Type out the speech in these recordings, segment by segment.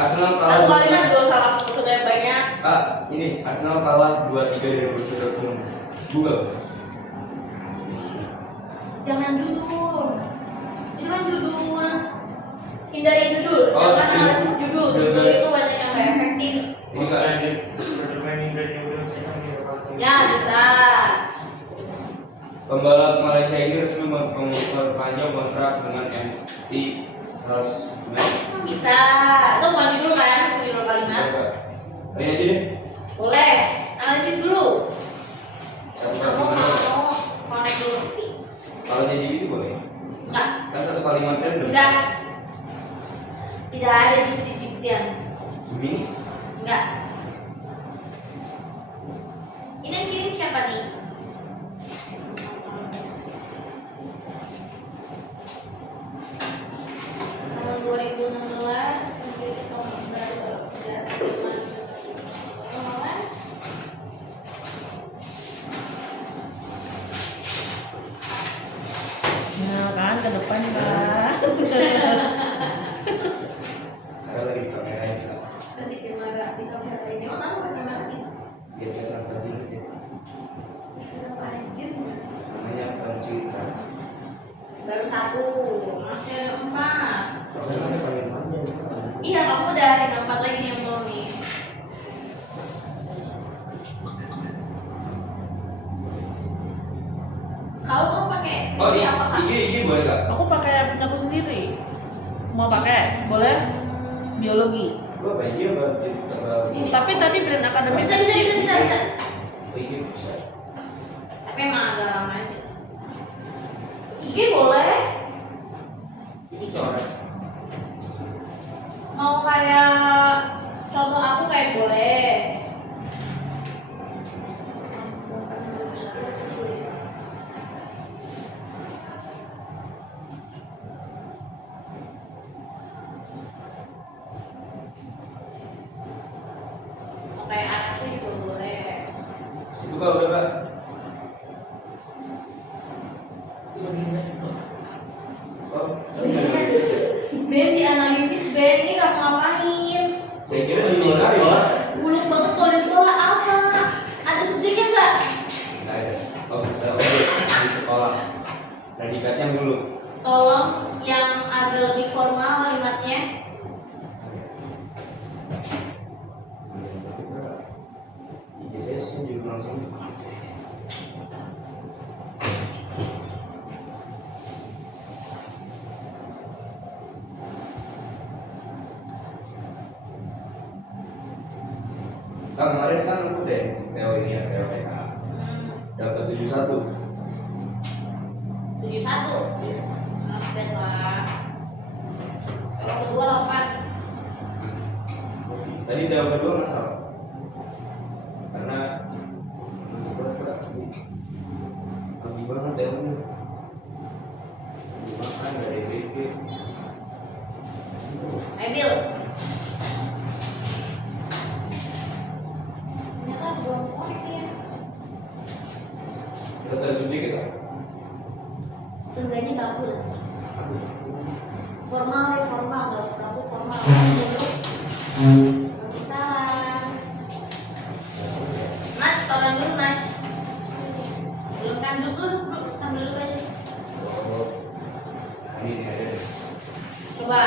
Arsenal kalah. Satu kalimat dua salah coba yang banyak. Kak, ini Arsenal kalah 2-3 dari Borussia Dortmund. Google. Jangan judul. Itu kan judul. Hindari judul. Oh, Jangan analisis judul. Judul itu banyak yang gak efektif. Bisa edit. Ya bisa. Pembalap Malaysia ini resmi memperpanjang kontrak dengan MT Harrisman. Bisa. Itu bukan judul kan? Itu judul kalimat. Ini aja deh. Boleh. Analisis dulu. Satu Kamu kalimat. mau connect dulu sih? Kalau jadi itu boleh. Enggak. Kan satu kalimatnya udah. Enggak. Tidak ada jepit-jepitian. Ini. Enggak. Ini yang kirim siapa nih? Tahun 2016 menjadi tahun baru Nah kan ke depan kan. Ada lagi kamera kita. Tadi kamera di kamera ini mana pakai kamera ini? Biar kelihatan tadi ya. Kenapa anjir? Namanya pencitraan. Baru satu, masih ada 4. Kalau ada kalimatnya. Iya, kamu udah tinggal 4 lagi nih yang belum nih. Kau mau pakai Oh ini iya, apa kak? IG boleh kak? Aku pakai aku sendiri. Mau pakai? Boleh? Biologi. Gua apa IG apa? Ini. Tapi tadi brand akademi Bisa, bisa, bisa, bisa, bisa. IG bisa. Tapi emang agak lama aja. IG boleh. Ini coret. Mau kayak contoh aku kayak boleh. Mau kayak anakku juga boleh. Itu kalau udah kak. Itu begini. Oh, Ben dianalisis Ben ini kamu ngapain? saya kira di sekolah. Buluk banget kalau di sekolah apa? Ada subjeknya nggak? Nggak ada. Oh, kita di sekolah. Predikatnya dulu. Tolong yang agak lebih formal kalimatnya. IG saya juga langsung. Kemarin kan aku deh TO ini ya TOTK dapat 71. 71. Iya. Update lah. Kalau kedua 8. Tadi dapat 2 nggak salah. Karena menurut gue berat sih. Pagi banget TO-nya. Makan dari BG. Ayo ternyata belum connect ya. Selesai subjek kita. Seenggaknya baku lah. Formal ya formal, nggak harus baku formal. Salam. Mas, tolong dulu mas. Belum kan duduk sambil duduk aja. Oh, ini ada. Coba.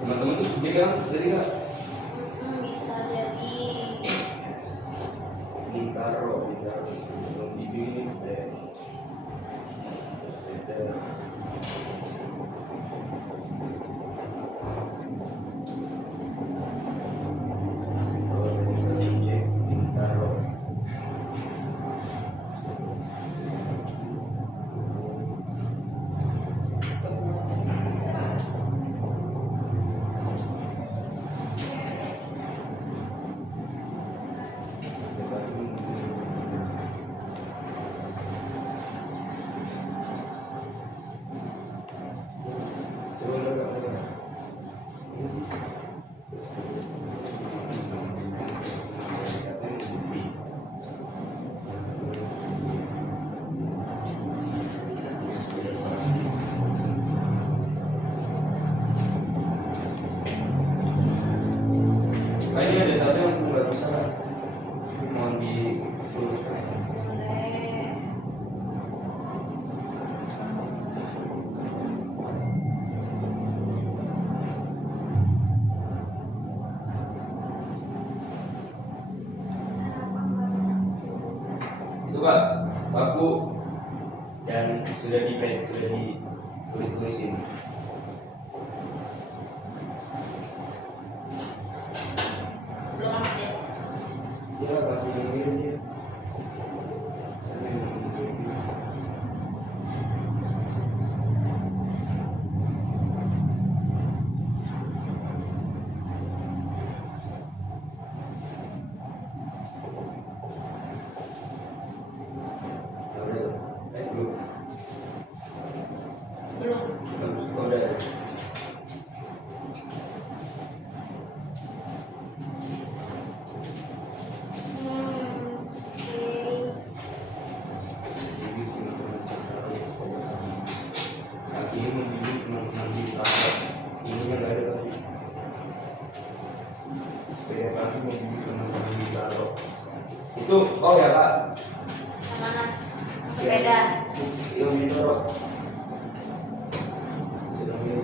Teman-teman tuh subjek kan tadi nggak? Bisa jadi. Bintaro belum dibikin deh. Terus Bintaro. Kak, baku dan sudah ditulis-tulisin. Belum masuk ya? Ya masih ngirim dia. Belum. Udah. Oke. Lagi ini membimbing teman-teman di kantor. Ininya nggak ada tadi. Sepeda pagi membimbing teman-teman di kantor. Itu oh ya Pak. Yang mana? Sepeda. Yang di Torok. Sedang ini.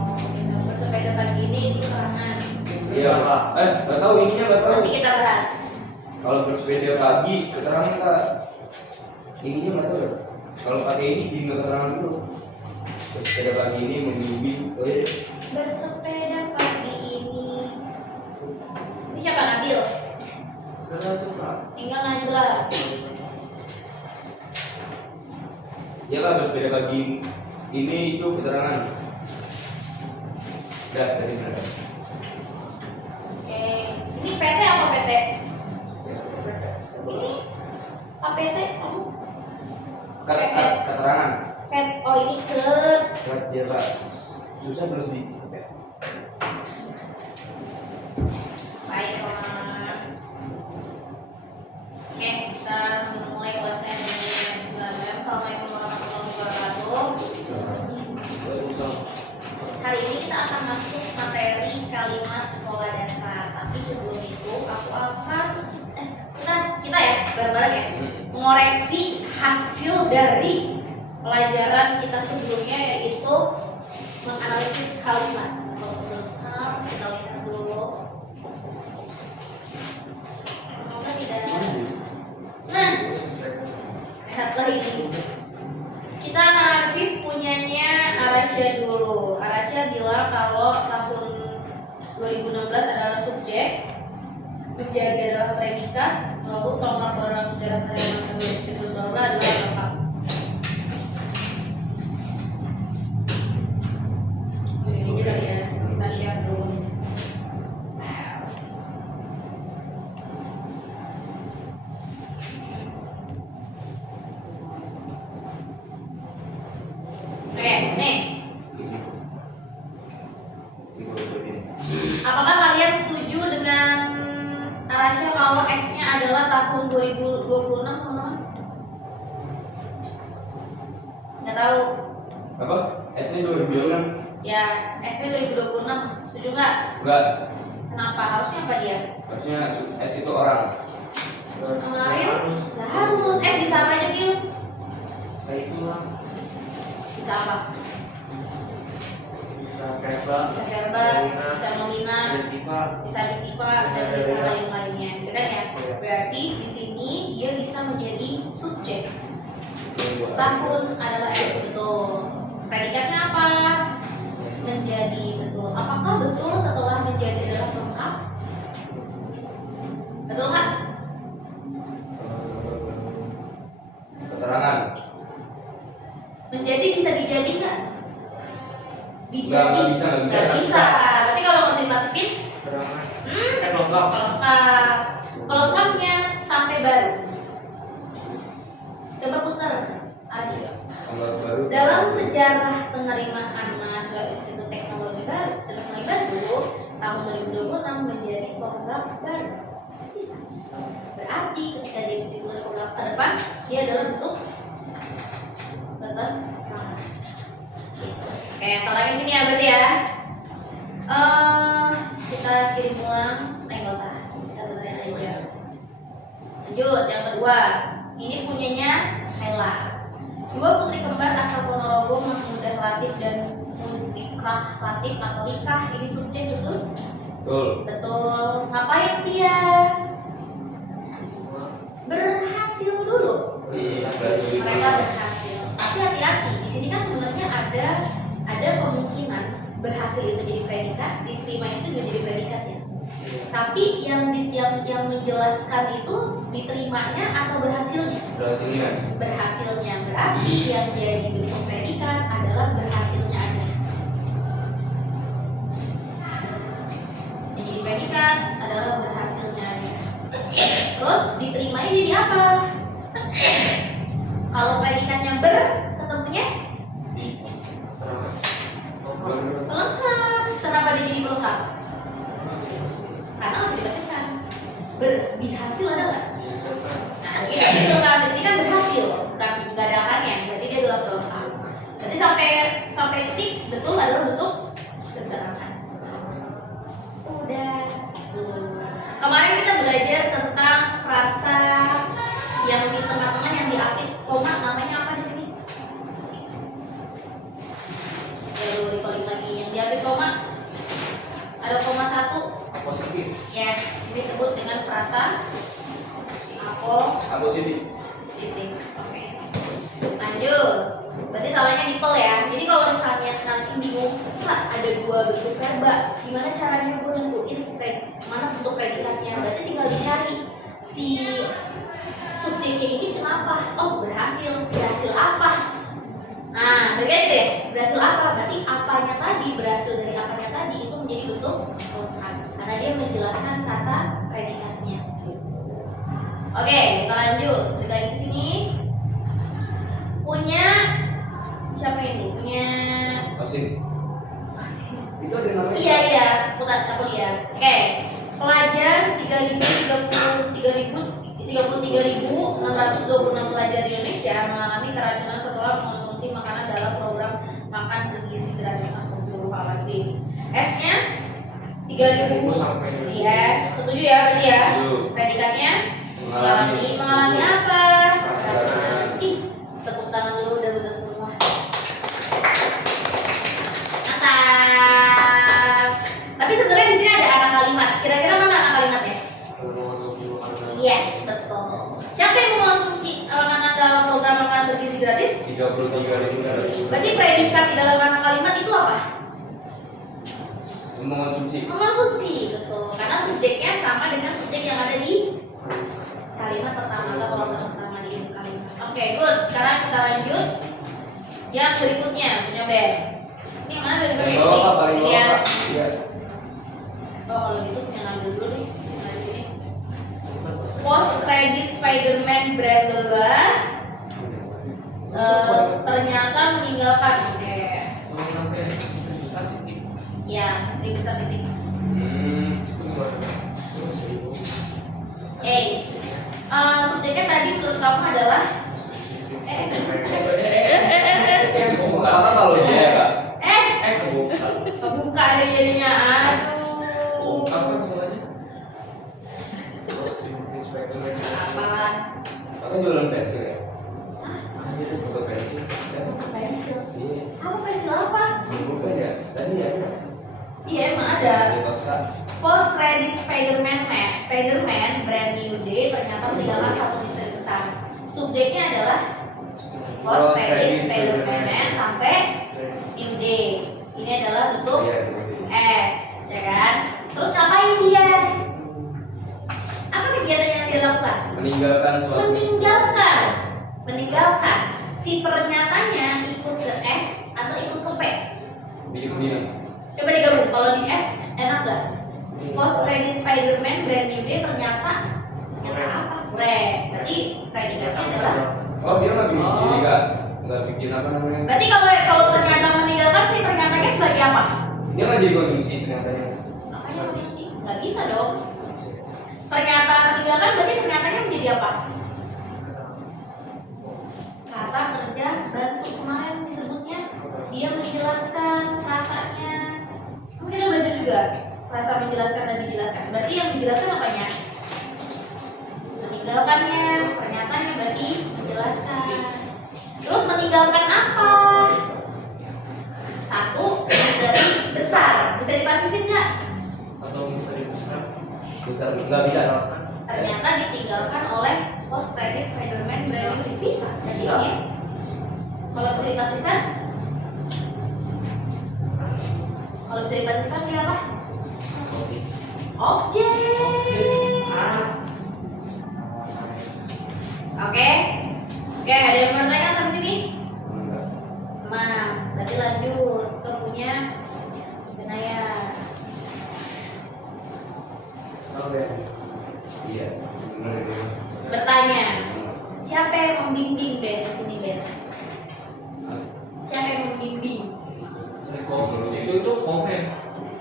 Oh, kita sepeda pagi ini itu karangan. Iya Pak. Nggak tahu ininya nggak tahu. Nanti kita bahas. Kalau bersepeda pagi keterangan Kak. Ininya nggak tahu ya. Kalau pakai ini di nggak keterangan dulu. Bersepeda pagi ini membimbing. Oh iya. Bersepeda pagi ini. Ini siapa Nabil? Nggak tahu Kak. Tinggal Najla. Ya Kak, bersepeda pagi ini itu keterangan. Udah dari mana? Oke. Ini PT apa PT? Ini APT kamu? Keterangan. Oh ini ke. Ya Kak. Susah terus di. Baiklah. Oke, kita mulai kelasnya dari jam 9. Assalamualaikum warahmatullahi wabarakatuh. Hari ini kita akan masuk materi kalimat sekolah dasar. Tapi sebelum itu aku akan kita ya bareng-bareng ya mengoreksi hasil dari pelajaran kita sebelumnya, yaitu menganalisis kalimat. Kalau kita lihat dulu. Semoga tidak. Nah, lihatlah ini. Kita analisis punyanya Arasya dulu. Arasya bilang kalau tahun 2016 adalah subjek, menjadi adalah predikat, lalu tonggak baru dalam sejarah penerimaan kedua institut baru adalah lengkap. Ini aja kali ya, kita share dulu. Oke, nih. Apakah kalian setuju dengan Arasya kalau S-nya adalah tahun 2026, teman-teman? Nggak tahu. Apa? S-nya 2026? Ya, S-nya 2026. Setuju nggak? Enggak. Kenapa? Harusnya apa dia? Harusnya S itu orang. Kemarin nggak harus. S bisa apa aja, Gil? Saya itu lah. Bisa apa? Bisa verba, Bisa verba, bisa nominal, bisa adjektiva, dan bisa lain-lainnya. Gitu kan ya? Berarti di sini dia bisa menjadi subjek. Tahun adalah S, betul. Predikatnya apa? Menjadi, betul. Apakah betul setelah menjadi adalah lengkap? Betul nggak? Keterangan. Menjadi bisa dijadi nggak? Nggak bisa. Nggak bisa. Berarti kalau mau dimasukin, lengkap. pelengkap. Pelengkapnya sampai baru. Coba putar. Asyik. Tanggal baru. Dalam sejarah penerimaan mahasiswa Institut Teknologi Baru tahun 2026 menjadi pelengkap baru. Bisa. Berarti ketika di Institut Teknologi ke depan dia adalah bentuk keterangan. Oke, salamin sini ya berarti ya. Kita kirim ulang. Nggak usah. Kita benerin aja. Lanjut, yang kedua. Ini punyanya Haila. Dua putri kembar asal Ponorogo, Mahmudah Latif dan Muzikrah Latif atau Likah. Ini subjek, betul? Betul. Betul. Ngapain dia? Berhasil. berhasil dulu. Berarti Mereka berhasil. Tapi hati-hati, di sini kan sebenarnya ada kemungkinan berhasil itu jadi predikat, diterima itu juga jadi predikat ya. Tapi yang menjelaskan itu diterimanya atau berhasilnya? berhasilnya. Berhasilnya, berarti yang jadi bentuk predikat adalah berhasilnya aja. Yang jadi predikat adalah berhasilnya aja. Terus diterimanya jadi apa? Kalau predikatnya ketemunya Di pelengkap. Kenapa dia jadi pelengkap? Karena harus dikasihkan. Berhasil ada nggak? Nah, berhasil kan di sini kan berhasil, bukan nggak ada akannya. Berarti dia adalah pelengkap. Berarti sampai titik betul adalah bentuk keterangan. Udah. Kemarin kita belajar tentang frasa yang di tengah-tengah yang diapit koma, namanya apa di sini? Recalling lagi yang diapit koma. Ada koma 1. Positif. Ya, ini disebut dengan frasa positif. positif. Oke. Lanjut. Berarti salahnya dipel ya. Jadi kalau misalnya nanti bingung, Pak, ada 2 bentuk verba, gimana caranya gue nentuin mana bentuk predikatnya? Berarti tinggal dicari si subjeknya ini kenapa? Oh, berhasil apa? Nah, bagian deh, berhasil apa? Berarti apanya tadi, berhasil dari apanya tadi itu menjadi bentuk pelengkap karena dia menjelaskan kata predikatnya. Oke, kita lanjut. Kita lagi ke sini. Punya siapa ini? Punya Pasif. Itu ada namanya. Iya, aku lihat. Oke. Pelajar 33.626 pelajar di Indonesia mengalami keracunan setelah mengonsumsi makanan dalam program makan bergizi gratis Astagfirullahaladzim. S-nya 3.000 sampai. Yes, setuju ya berarti ya. Setuju. Predikatnya Mengalami apa? Keracunan. Ih, tepuk tangan dulu udah betul semua. Mantap. Tapi sebenarnya di sini ada anak kalimat. Kira-kira mana anak kalimatnya? Yes, betul. Siapa yang mengonsumsi makanan dalam program makanan bergizi gratis? 33.000. Berarti predikat di dalam anak kalimat itu apa? Mengonsumsi. Mengonsumsi, betul. Karena subjeknya sama dengan subjek yang ada di kalimat pertama atau klausul pertama di kalimat. Oke, good. Sekarang kita lanjut. Yang berikutnya punya Ben. Ini yang mana dari Paling bawah Kak, paling bawah Iya. Kak. Iya. Oh, kalau gitu punya ngambil dulu nih. Nah, di sini. Post credit Spider-Man brand ternyata meninggalkan. Oke. Ya, 1000 titik. Subjeknya tadi menurut kamu adalah Apa kalau dia ya Kak? kebuka ada jadinya. Aduh. Apa? Aku jualan pensil ya? Foto pensil. Ya. Pensil. Iya. Apa pensil apa? Lupa ya. Tadi ada. Iya emang ada. Di Tosca. Post credit Spider-Man brand new day ternyata meninggalkan satu misteri besar. Subjeknya adalah post credit Spider-Man sampai new day. Ini adalah bentuk Iya, S, ya kan? Terus ngapain dia? Apa kegiatan yang dia lakukan? meninggalkan suatu. Meninggalkan. Si pernyatanya ikut ke S atau ikut ke P? Bikin sendiri. Coba digabung. Kalau di S enak gak? Post credit Spider-Man brand new day ternyata apa? Berarti predikatnya adalah. Oh dia nggak bikin sendiri Kak? Nggak bikin apa namanya? Berarti kalau ternyata meninggalkan sih ternyatanya sebagai apa? Dia nggak jadi konjungsi ternyatanya. Makanya apa sih? Nggak bisa dong. Ternyata meninggalkan berarti ternyatanya menjadi apa? Kata kerja bantu kemarin disebutnya dia menjelaskan frasanya. Mungkin kita belajar juga frasa menjelaskan dan dijelaskan. Berarti yang dijelaskan apanya? Meninggalkannya, pernyataannya berarti menjelaskan. Terus meninggalkan apa? Satu misteri besar. Bisa dipasifin nggak? Besar nggak bisa dong. ternyata ditinggalkan oleh post credit Spider-Man brand new bisa. Jadi ini kalau bisa dipastikan, dia apa? Objek. Oke, ada yang mau bertanya sampai sini? Berarti lanjut ke punya Benaya. Iya, benar itu. Bertanya, siapa yang membimbing Ben di sini Ben? Siapa yang membimbing? Itu komen.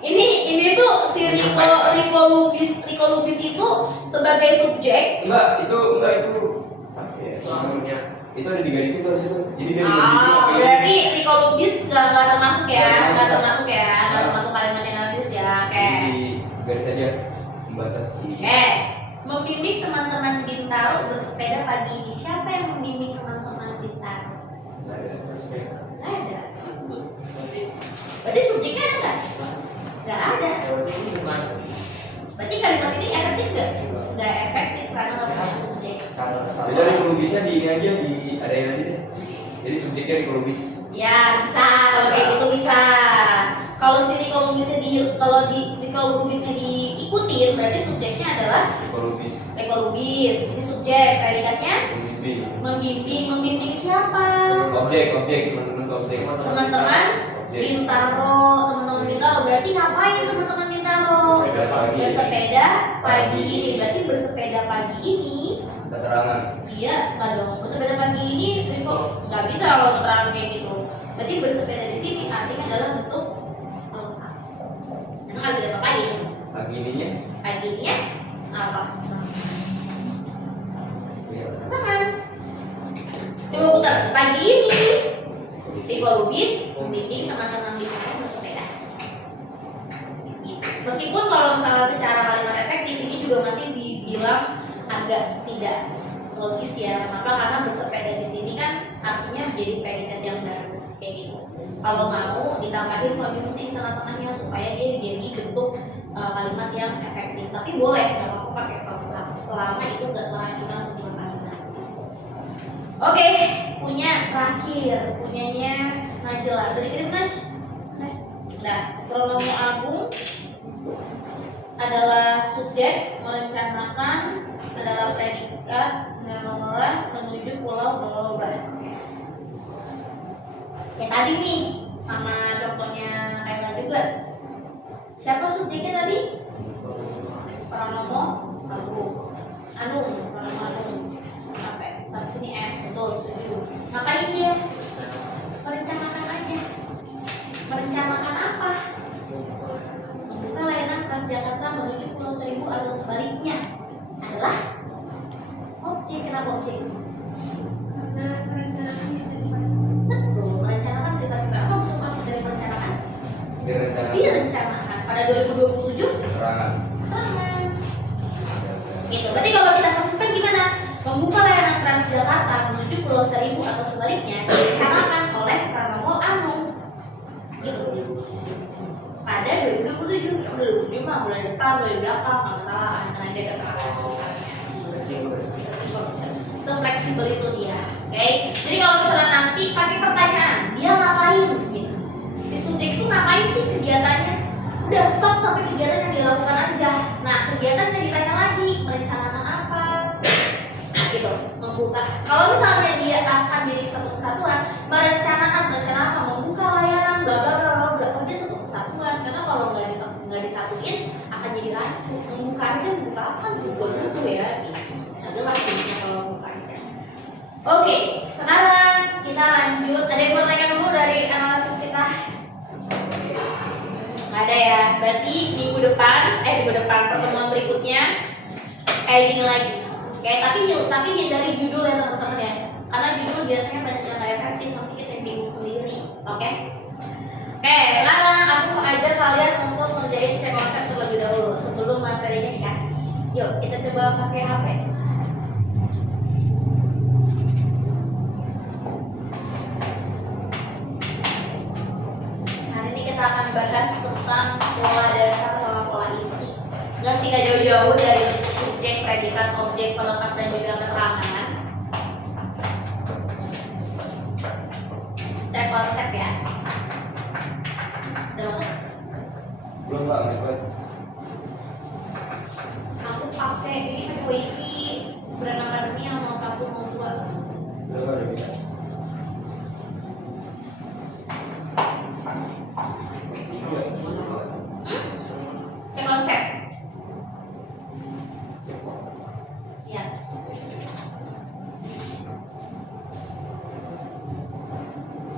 Ini tuh si Rico Lubis itu sebagai subjek. Enggak, itu Namanya. itu ada di garis itu harus itu. Jadi dia Berarti Rico Lubis nggak termasuk ya, nggak termasuk kalimat analisis ya, kayak. di garis aja membatas di. Membimbing teman-teman Bintaro bersepeda pagi ini. Siapa yang membimbing teman-teman Bintaro? Nggak ada. Berarti subjeknya ada nggak? Nggak ada. Berarti kalimat ini efektif nggak? Nggak efektif karena nggak punya subjek. Jadi dari kolubisnya di ini aja diadain aja deh. Jadi subjeknya di kolubis. Ya bisa, kalau kayak gitu bisa. Kalau si Rico Lubisnya diikutin, berarti subjeknya adalah Rico Lubis. Ini subjek, predikatnya membimbing siapa? Objek, teman-teman Bintaro. Teman-teman Bintaro berarti ngapain teman-teman Bintaro? Bersepeda pagi ini. Berarti bersepeda pagi ini keterangan. iya, nggak dong. Bersepeda pagi ini Rico nggak bisa kalau keterangan kayak gitu. Berarti bersepeda di sini artinya adalah bentuk lengkap. Karena nggak bisa diapain. Pagi ininya. Pagi ini ya apa? Iya. Keterangan. Coba putar. Pagi ini Rico Lubis membimbing teman-teman Bintaro bersepeda. Meskipun kalau misalnya secara kalimat efektif ini juga masih dibilang agak tidak logis ya. Kenapa? Karena bersepeda di sini kan artinya menjadi predikat yang baru kayak gitu. Kalau mau ditambahin konjungsi di tengah-tengahnya supaya dia jadi bentuk kalimat yang efektif. Tapi boleh nggak apa-apa pakai program selama itu nggak melanjutkan sebuah kalimat. Oke, punyanya Najla. Udah dikirim Naj? Nah, pronomo Agung adalah subjek, merencanakan adalah predikat, menuju pulau bla. Ya tadi nih sama contohnya Kayla juga. Siapa subjeknya tadi? Pronomo Anung. Sampai sini betul, setuju. Ngapain dia? Merencanakan aja. Merencanakan apa? Membuka layanan Transjakarta menuju Pulau Seribu atau sebaliknya adalah objek. Kenapa objek? Karena merencanakan bisa dipastikan. Betul, merencanakan bisa dipastikan. Apa bentuk pasti dari merencanakan? Direncanakan. Pada 2027 Keterangan. Gitu. Berarti kalau kita pastikan gimana? Membuka layanan Transjakarta menuju Pulau Seribu atau sebaliknya direncanakan oleh Pranowo Anung. Gitu. Pada 2027, 2025 bulan depan, bulan belakang, nggak masalah, karena dia keterangan. So fleksibel itu dia, oke? Jadi kalau misalnya nanti pakai pertanyaan, dia ngapain? Gitu. Si subjek itu ngapain sih kegiatannya? Udah stop sampai kegiatan yang dilakukan aja. Nah kegiatan yang ditanya lagi, merencanakan apa? Gitu, membuka. Kalau misalnya dia akan diri satu kesatuan, merencana apa? Membuka layanan, bla bla bla bla. Oh dia satu kesatuan. Karena kalau nggak disatuin akan jadi rancu. Membuka aja, membuka apa? Butuh ya. Adalah fungsinya kalau membuka aja. Oke, sekarang kita lanjut. Ada yang mau tanya dulu dari analisis kita? Nggak ada ya. Berarti minggu depan pertemuan berikutnya kayak gini lagi. Tapi hindari judul ya teman-teman ya. Karena judul biasanya banyak yang nggak efektif, nanti kita bingung sendiri. Oke, sekarang aku mau ajar kalian untuk ngerjain cek konsep terlebih dahulu sebelum materinya dikasih. Yuk, kita coba pakai HP. Hari ini kita akan bahas tentang pola dasar sama pola inti. Nggak sih, nggak jauh-jauh dari subjek predikat, objek, pelengkap dan juga keterangan. Cek konsep ya. Udah masuk? Belum nggak dapat. Aku pakai ini pakai wifi brand akademi yang mau 1 mau 2. Belum ada bisa. Iya. Cek konsep. Ya.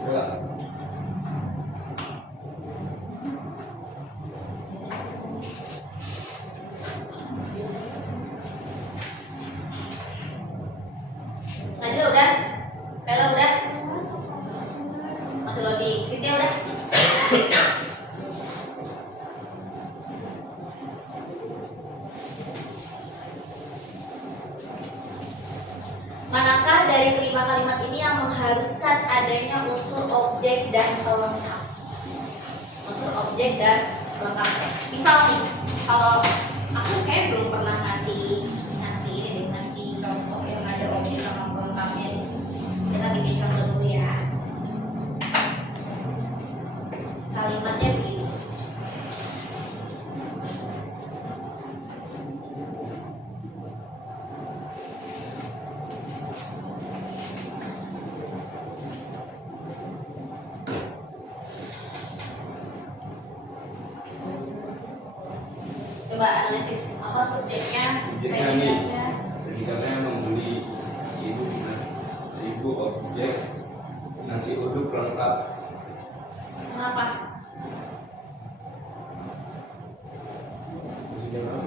Enggak. Najila udah? Bella udah? Masih loading. Cynthia udah? Manakah dari kelima kalimat ini yang mengharuskan adanya unsur objek dan pelengkap? Unsur objek dan pelengkap. Misal nih, kalau aku kayak belum pernah ngasih contoh yang ada objek sama pelengkapnya nih. Kita bikin contoh dulu ya. Kalimatnya begini. Coba analisis apa subjeknya, Subjeknya nih. predikatnya. Predikatnya membeli ibu ibu objek nasi uduk lengkap. Kenapa? Maksudnya apa?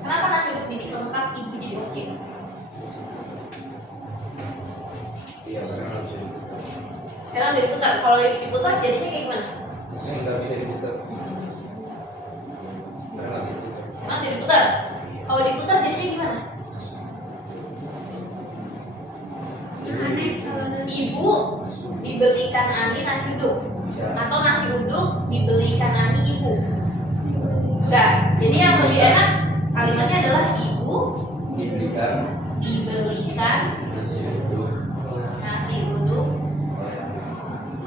Kenapa nasi uduk jadi lengkap ibu jadi objek? Iya, karena langsung. Sekarang diputar. Kalau diputar jadinya kayak gimana? Maksudnya nggak bisa diputar. Karena langsung diputar. Masih diputar. Kalau diputar jadinya gimana? Ibu dibelikan Ani nasi uduk, Bisa. atau nasi uduk dibelikan Ani ibu. Enggak. Jadi yang lebih enak kalimatnya adalah ibu Diberikan dibelikan nasi uduk nasi uduk oleh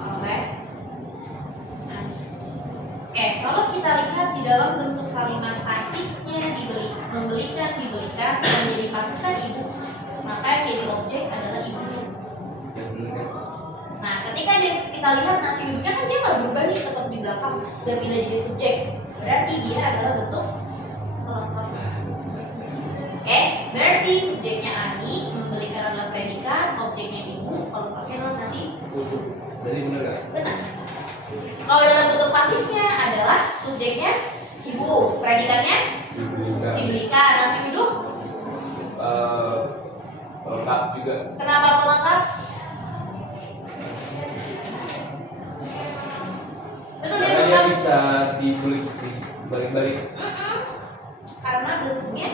oleh Ani. Oke, kalau kita lihat di dalam bentuk kalimat pasifnya membelikan dan menjadi pasif kan ibu, maka yang jadi objek adalah ibunya. Nah, ketika kita lihat nasi uduknya kan dia nggak berubah nih, tetap di belakang dan pindah jadi subjek. Berarti dia adalah bentuk pelengkap. Berarti subjeknya Ani, membelikan adalah predikat, objeknya ibu, pelengkapnya adalah nasi uduk. Berarti bener nggak? benar. Kalau dalam bentuk pasifnya adalah subjeknya ibu, predikatnya Diberikan dibelikan nasi uduk. lengkap juga. Kenapa pelengkap? Betul dia Karena dia pelengkap. bisa dibalik-balik. Karena bentuknya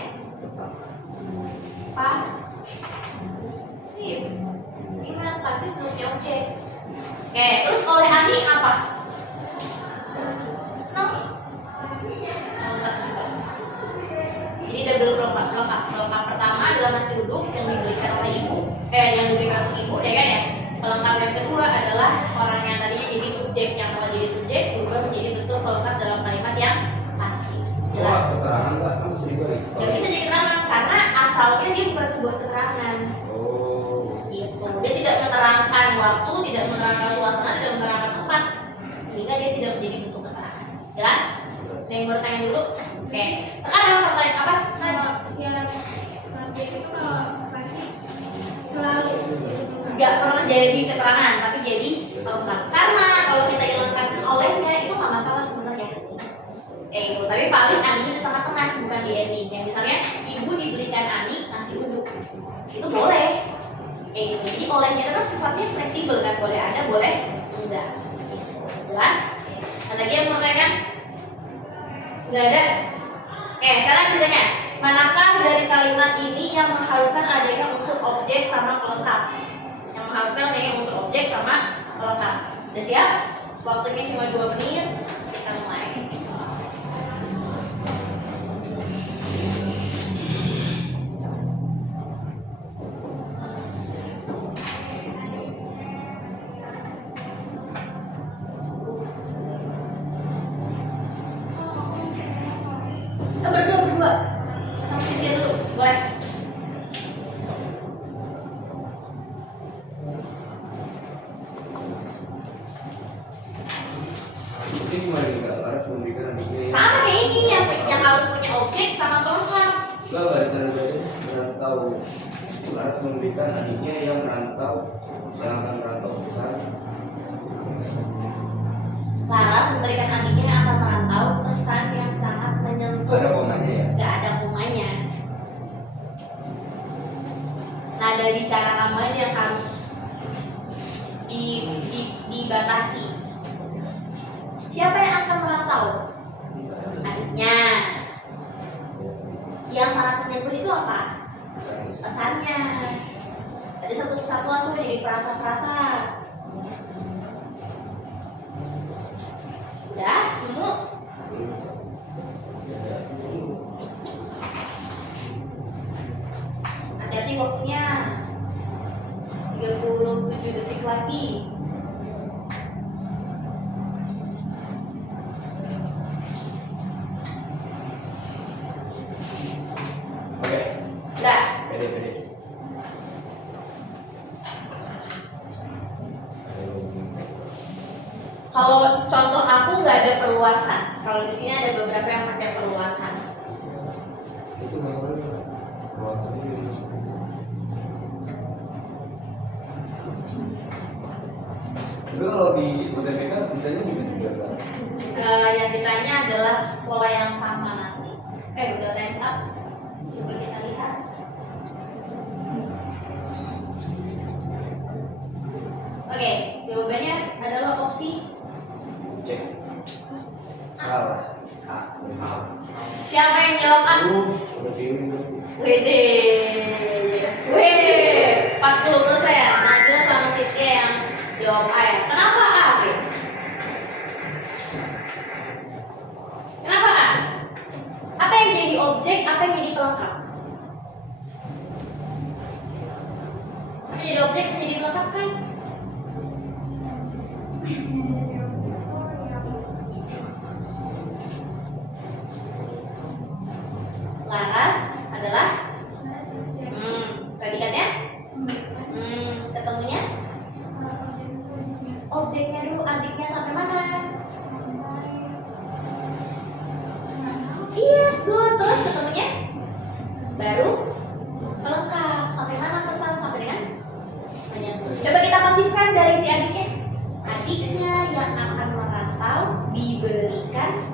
pasif. Ingat pasif bentuknya objek. Oke, terus oleh Ani apa? No. Pelengkap juga. Jadi ada pelengkap. Pelengkap pertama adalah nasi uduk yang dibelikan oleh ibu. Yang diberikan oleh ibu, ya kan ya. Pelengkap yang kedua adalah orang yang tadinya jadi subjek, yang mau jadi subjek berubah menjadi bentuk pelengkap dalam kalimat yang pasif. Wah, Jelas? keterangan nggak? Kan bisa dibalik. Gak bisa jadi keterangan karena asalnya dia bukan sebuah keterangan. Oh. Gitu. Dia tidak menerangkan waktu, tidak menerangkan suasana, tidak menerangkan tempat, sehingga dia tidak menjadi bentuk keterangan. Jelas? Ada yang bertanya dulu? Oke. Sekarang pertanyaan apa? Kalau yang subjek itu kalau pasti selalu Nggak pernah jadi keterangan, tapi jadi pelengkap. Karena kalau kita hilangkan olehnya itu nggak masalah sebenarnya. Gitu. Tapi paling Ani di tengah-tengah, bukan di ending. Yang misalnya ibu dibelikan Ani nasi uduk, itu boleh. Gitu. Jadi olehnya itu kan sifatnya fleksibel kan, boleh ada, boleh enggak. Gitu. Jelas? Ada lagi yang mau tanyakan? Nggak ada? Sekarang ditanya, manakah dari kalimat ini yang mengharuskan adanya unsur objek sama pelengkap? Yang mengharuskan adanya unsur objek sama pelengkap. Udah siap? Waktunya cuma 2 menit. Kita mulai. merantau. Laras memberikan adiknya yang akan merantau pesan. Laras memberikan adiknya yang akan merantau pesan yang sangat menyentuh. Ada komanya ya? Gak ada komanya. Nada bicara kamu aja yang harus dibatasi. Siapa yang akan merantau? Adiknya. Yang sangat menyentuh itu apa? Pesannya. Tadi satu kesatuan tuh jadi frasa-frasa. Udah, dulu. Hati-hati waktunya. 37 detik lagi. Oke. Udah. Pede. Kalau contoh aku nggak ada perluasan. Kalau di sini ada beberapa yang pakai perluasan. Itu masalahnya. Perluasannya gimana? Tapi kalau di UTBK ditanya juga kan? Yang ditanya adalah pola yang sama nanti. Udah times up. Coba kita lihat. Oke, jawabannya adalah opsi. Cek. Salah. Siapa yang jawab A? Udah bingung. Wede. 40%. Najwa sama Siti yang jawab A ya. Kenapa A? Be? Kenapa A? Apa yang jadi objek, apa yang jadi pelengkap? Apa yang jadi objek, apa yang jadi pelengkap kan? Laras adalah predikatnya? Ketemunya? Objeknya dulu, adiknya sampai mana? Yes, good. Terus ketemunya? Baru pelengkap. Sampai mana pesan? Sampai dengan menyentuh. Coba kita pasifkan dari si adiknya. Adiknya yang akan merantau diberikan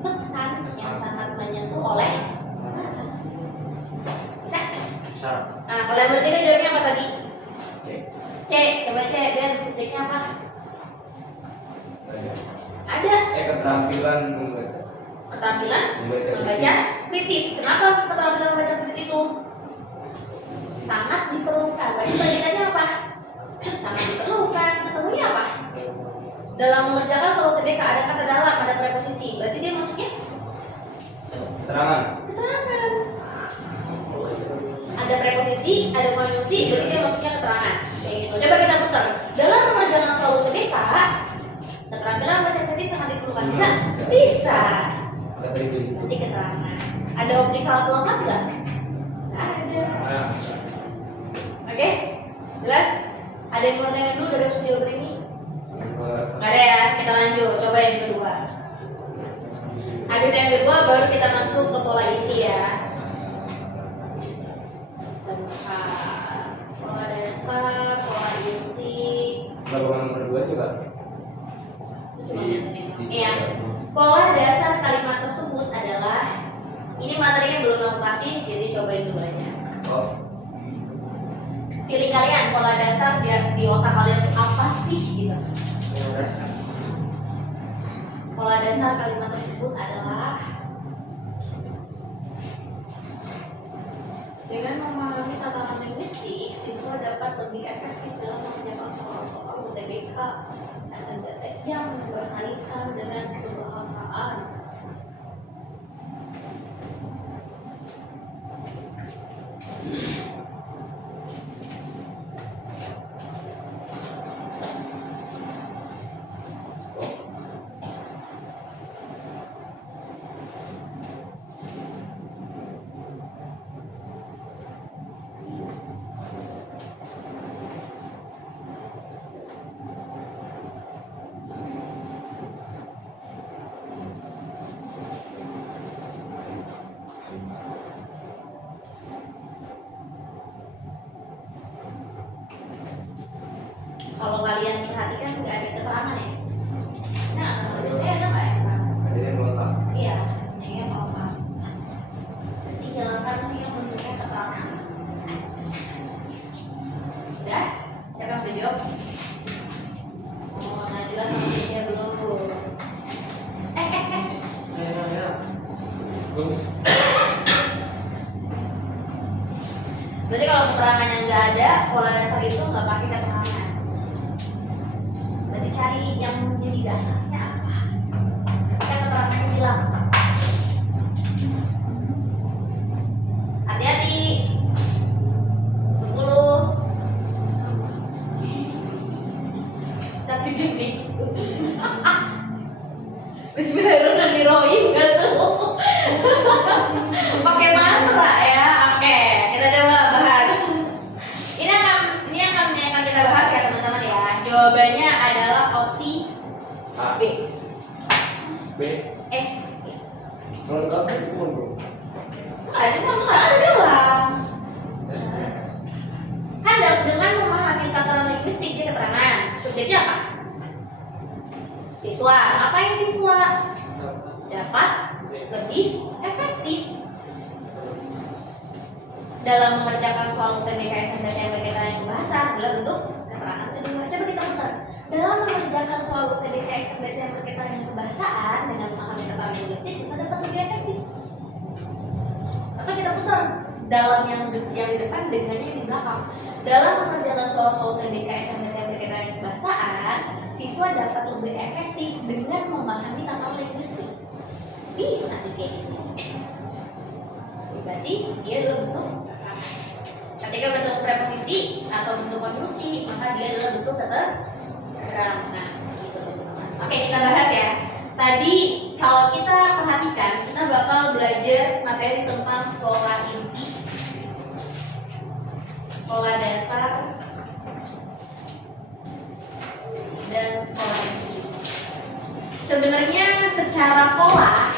pesan yang sangat menyentuh oleh Laras. Bisa? Bisa. Nah, kalau yang bertiga jawabnya apa tadi? Cek. C. Coba C. Biar subjeknya apa? Banyak. Ada. Keterampilan membaca. Keterampilan Membaca membaca kritis. Kenapa keterampilan membaca kritis itu sangat diperlukan? Berarti predikannya apa? Sangat diperlukan. Ketemunya apa? Dalam mengerjakan soal TBK ada kata dalam, ada preposisi. Berarti dia masuknya Keterangan. keterangan. Ada preposisi, ada konjungsi, berarti dia masuknya keterangan. Kayak gitu. Coba kita putar. Dalam mengerjakan soal TBK, keterampilan membaca kritis sangat diperlukan. Bisa? Bisa. Kata itu. Nanti keterangan. Ada objek salah pelengkap nggak? Nggak ada. Oke? Jelas? Ada yang mau tanya dulu dari opsi jawaban ini? Nggak ada ya? Kita lanjut. Coba yang kedua. Habis yang kedua baru kita masuk ke pola inti ya. Pola dasar, pola inti. Laporan nomor 2 coba. Iya. Pola dasar kalimat tersebut adalah ini materinya belum aku kasih, jadi cobain dulu aja. Oh. Feeling kalian pola dasar di otak kalian itu apa sih gitu? Pola dasar kalimat tersebut adalah dengan memahami tatanan linguistik, siswa dapat lebih efektif dalam mengerjakan soal-soal UTBK SNBT yang berkaitan dengan kebahasaan. kalian perhatikan nggak ada keterangan ya. Nah, ada nggak ya? Ada yang melengkap. Iya, yang melengkap. Jadi hilangkan yang bentuknya keterangan. Udah? Siapa yang udah jawab? Oh, nggak jelas namanya belum. Ya. Bagus. Berarti kalau keterangannya nggak ada, pola dasar itu nggak pakai keterangan. Berarti cari yang menjadi dasarnya apa? Kan keterangannya hilang. Hati-hati. 10. Satu Juni. Bismillahirrahmanirrahim kan tuh. Pakai mantra ya. Oke, kita coba bahas. Ini akan kita bahas ya teman-teman ya. Jawabannya adalah opsi A. B. B. S. Melengkapnya itu bro. Enggak, itu kan nggak ada bilang. Kan dengan memahami tataran linguistik dia keterangan. Subjeknya apa? Siswa. Ngapain siswa? Dapat lebih efektif dalam mengerjakan soal UTBK SNBT yang berkaitan dengan bahasa dalam bentuk keterangan kedua. Coba kita putar. Dalam mengerjakan soal UTBK SNBT yang berkaitan dengan kebahasaan dengan memahami tataran linguistik bisa dapat lebih efektif. Atau kita putar dalam yang di depan dengannya yang di belakang. Dalam mengerjakan soal UTBK SNBT yang berkaitan dengan kebahasaan, siswa dapat lebih efektif dengan memahami tataran linguistik. Bisa kayak gitu. Berarti dia adalah bentuk keterangan. Ketika bentuk preposisi atau bentuk konjungsi, maka dia adalah bentuk keterangan. Gitu, teman-teman. Oke, kita bahas ya. Tadi kalau kita perhatikan, kita bakal belajar materi tentang pola inti, pola dasar, dan pola isi. Sebenarnya secara pola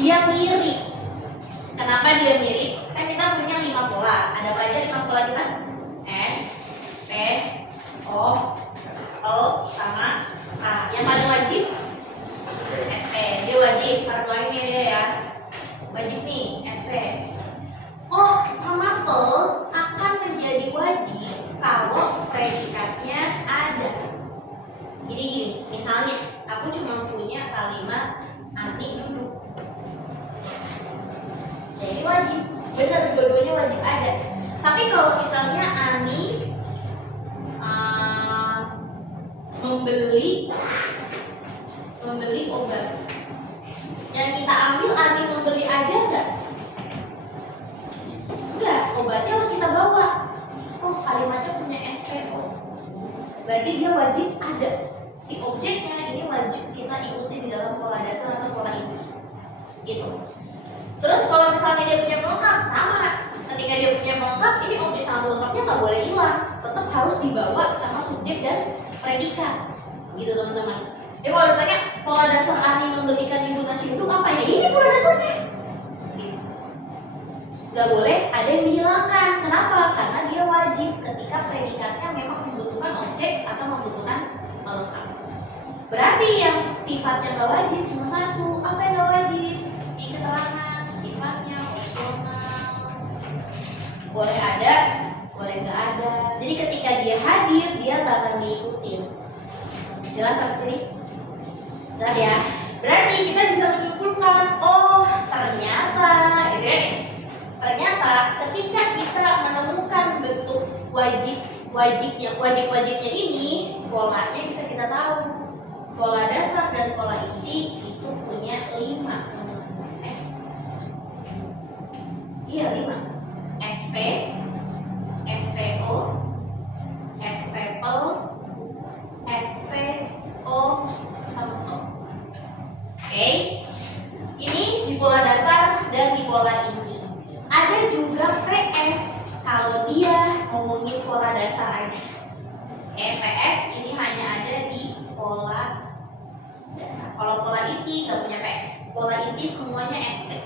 dia mirip. Kenapa dia mirip? Kan kita punya 5 pola. Ada apa aja 5 pola kita? S, P, O, sama A. Yang paling wajib SP. Dia wajib. Kartu ini dia ya. Wajib nih SP. O sama P akan menjadi wajib kalau predikatnya ada. Jadi gini, misalnya aku cuma punya kalimat Ani duduk. Ya ini wajib, benar dua-duanya wajib ada. Tapi kalau misalnya Ani membeli obat, yang kita ambil Ani membeli aja enggak? Enggak, obatnya harus kita bawa. Oh, kalimatnya punya SPO. Berarti dia wajib ada. Si objeknya ini wajib kita ikuti di dalam pola dasar atau pola inti. Gitu. Terus kalau misalnya dia punya pelengkap, sama. Ketika dia punya pelengkap, ini objek sama pelengkapnya nggak boleh hilang. Tetap harus dibawa sama subjek dan predikat. Gitu teman-teman. Ya kalau ditanya pola dasar Ani membelikan ibu nasi uduk apa ya? Ini pola dasarnya. Gitu. Gak boleh ada yang dihilangkan. Kenapa? Karena dia wajib ketika predikatnya memang membutuhkan objek atau membutuhkan pelengkap. Berarti yang sifatnya nggak wajib cuma satu. Apa yang nggak wajib? Si keterangan, sifatnya opsional. Boleh ada, boleh nggak ada. Jadi ketika dia hadir, dia nggak akan diikutin. Jelas sampai sini? Jelas ya? Berarti kita bisa menyimpulkan, oh ternyata, gitu ya nih. Ternyata ketika kita menemukan bentuk wajib-wajibnya ini, polanya bisa kita tahu. Pola dasar dan pola inti itu punya 5. Iya 5. SP, SPO, SPPL, SPO, sama O. Oke. Ini di pola dasar dan di pola inti. Ada juga PS kalau dia ngomongin pola dasar aja. PS ini hanya ada di pola dasar. Kalau pola inti nggak punya PS. Pola inti semuanya SP.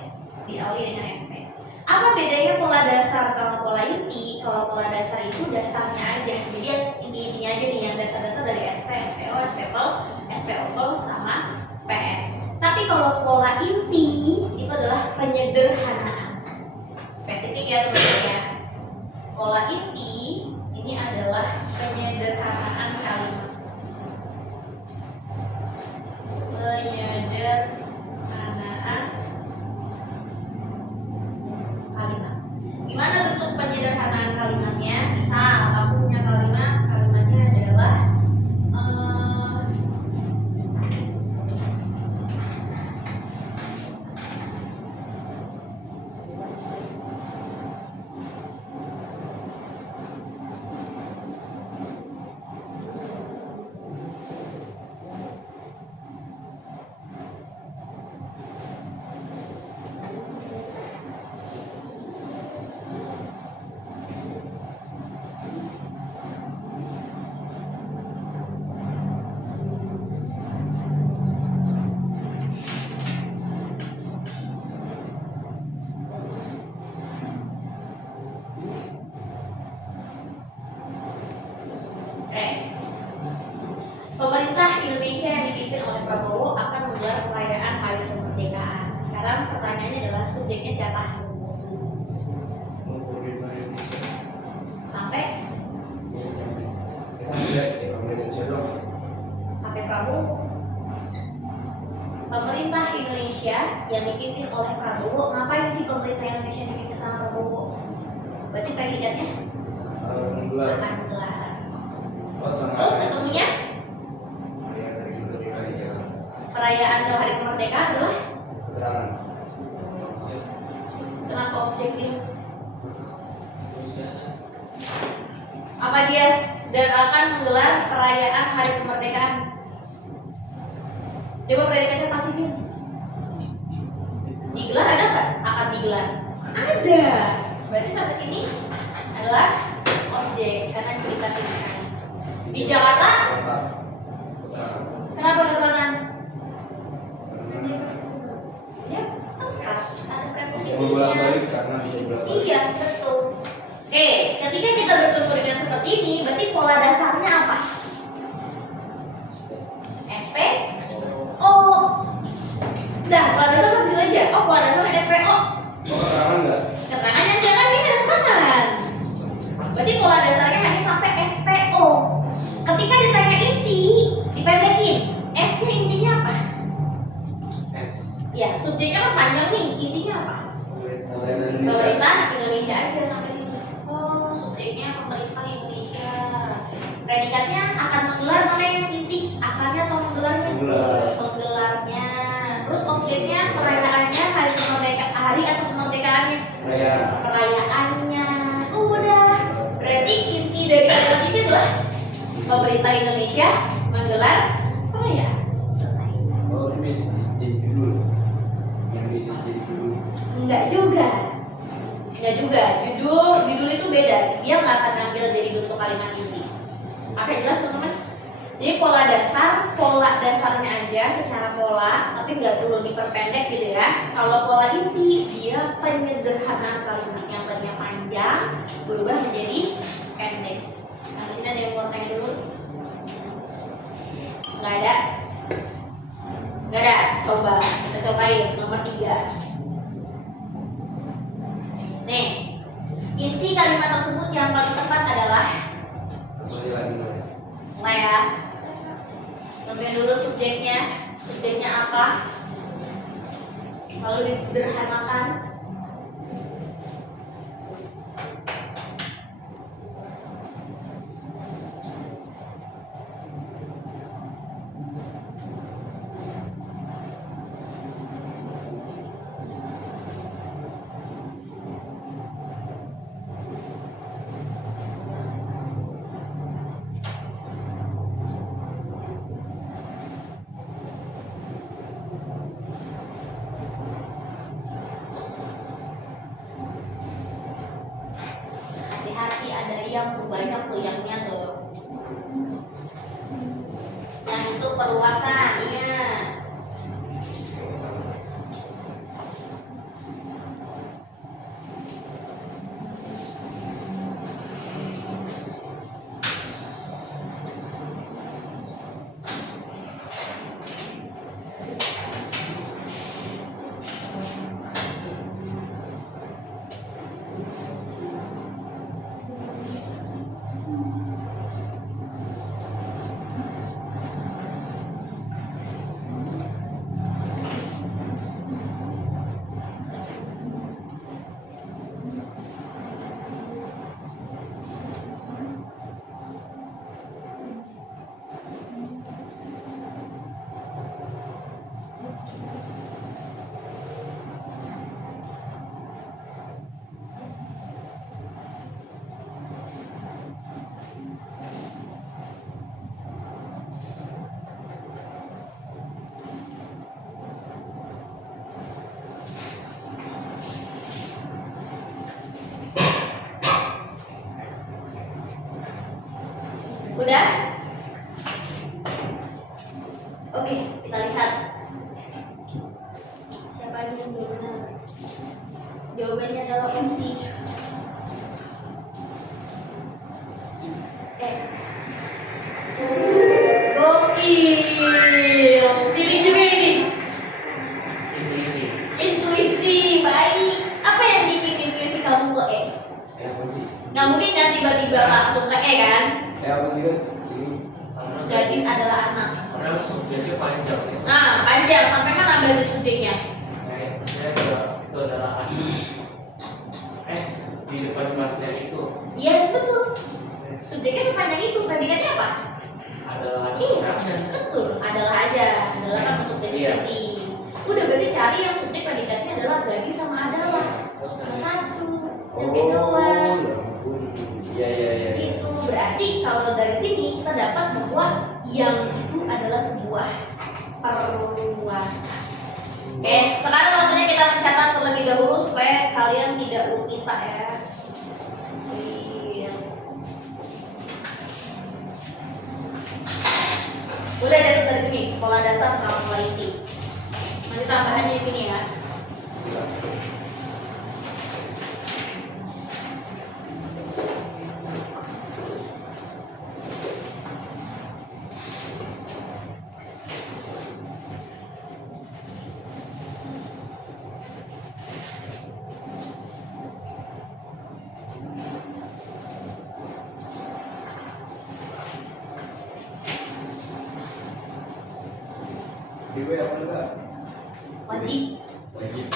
Diawali dengan SP. Apa bedanya pola dasar sama pola inti? Kalau pola dasar itu dasarnya aja. Jadi yang intinya aja nih yang dasar-dasar dari SP, SPO, SPPL, SPOPL sama PS. Tapi kalau pola inti itu adalah penyederhanaan. Spesifik ya teman-teman ya. Pola inti ini adalah penyederhanaan kalimat. Penyederhanaan kalimat. Gimana bentuk penyederhanaan kalimatnya? Misal kamu punya kalimatnya adalah pemerintah Indonesia yang dipimpin oleh Prabowo akan menggelar perayaan Hari Kemerdekaan. Sekarang pertanyaannya adalah subjeknya siapa? Sampai sampai Prabowo. Pemerintah Indonesia yang dipimpin oleh Prabowo. Ngapain sih pemerintah Indonesia yang dipimpin sama Prabowo? Berarti predikatnya menggelar. akan menggelar. Sama Terus ketemunya perayaan Hari Kemerdekaan adalah keterangan. kenapa objektif? Apa dia? Dan akan menggelar perayaan Hari Kemerdekaan. Coba predikatnya pasifin. Digelar ada nggak? Akan digelar. Ada. Berarti sampai sini adalah objek karena predikat ini. Di Jakarta, kenapa keterangan? Ya, tempat. Ada preposisinya. Bolak-balik karena bisa bolak-balik. Iya, betul. Oke, ketika kita bertemu dengan seperti ini, berarti pola dasarnya apa? SP, O. Dah, pola dasar langsung aja. Oh, pola dasarnya SPO. Mau keterangan nggak? Keterangannya jangan ini keterangan. Berarti pola dasarnya hanya sampai SPO. Ketika ditanya inti, dipendekin. S-nya intinya apa? S. Ya, subjeknya kan panjang nih. Intinya apa? Pemerintah Indonesia aja sampai sini. Oh, subjeknya pemerintah Indonesia. Predikatnya akan menggelar mana yang inti? Akannya atau menggelarnya? Menggelar. Menggelarnya. Terus objeknya perayaannya hari kemerdekaan, hari atau kemerdekaannya? Perayaannya. Udah. Berarti inti dari kalimat ini adalah pemerintah Indonesia menggelar perayaan. Selesai. Oh, ini bisa jadi judul. Yang bisa jadi judul. Enggak juga. Enggak juga. Judul itu beda. Dia nggak akan ngambil jadi bentuk kalimat inti. Apa jelas teman-teman? Jadi pola dasarnya aja secara pola, tapi nggak perlu diperpendek gitu ya. Kalau pola inti dia penyederhanaan kalimat yang tadinya panjang berubah menjadi pendek. Nah, ini ada yang mau tanya dulu? Nggak ada? Nggak ada. Coba kita cobain nomor 3. Nih, inti kalimat tersebut yang paling tepat adalah Langsung aja lagi dulu ya. mulai ya. Tentuin dulu subjeknya apa, lalu disederhanakan. Hati-hati ada yang banyak tuh yangnya tuh. Yang itu perluasan, iya. Udah? Oke, kita lihat. Siapa aja yang jawab benar? Jawabannya adalah opsi E. Gokil. Pilih juga ini. Intuisi. Intuisi, baik. Apa yang bikin intuisi kamu ke E? Apa sih? Nggak mungkin kan tiba-tiba langsung ke E kan? Apa sih kan? Ini Gadis adalah anak. Karena subjeknya panjang. Nah, panjang sampai kan ambil di subjeknya. Saya itu adalah anak. Di depan kelasnya itu Yes, betul. Subjeknya sepanjang itu, predikatnya apa? ada Iya, suratnya. betul. Adalah aja. Adalah kan untuk definisi. Udah berarti cari yang subjek predikatnya adalah gadis sama adalah. Terus Salah ada satu. oh, Yang beda doang. ya ampun. Iya iya iya. Itu berarti kalau dari sini kita dapat bahwa yang itu adalah sebuah perluasan. Oke, sekarang waktunya kita mencatat terlebih dahulu supaya kalian tidak lupa ya. Iya. Udah catat dari sini, sekolah dasar quality. Nanti tambahannya di sini ya. DW apa enggak? Wajib. Wajib.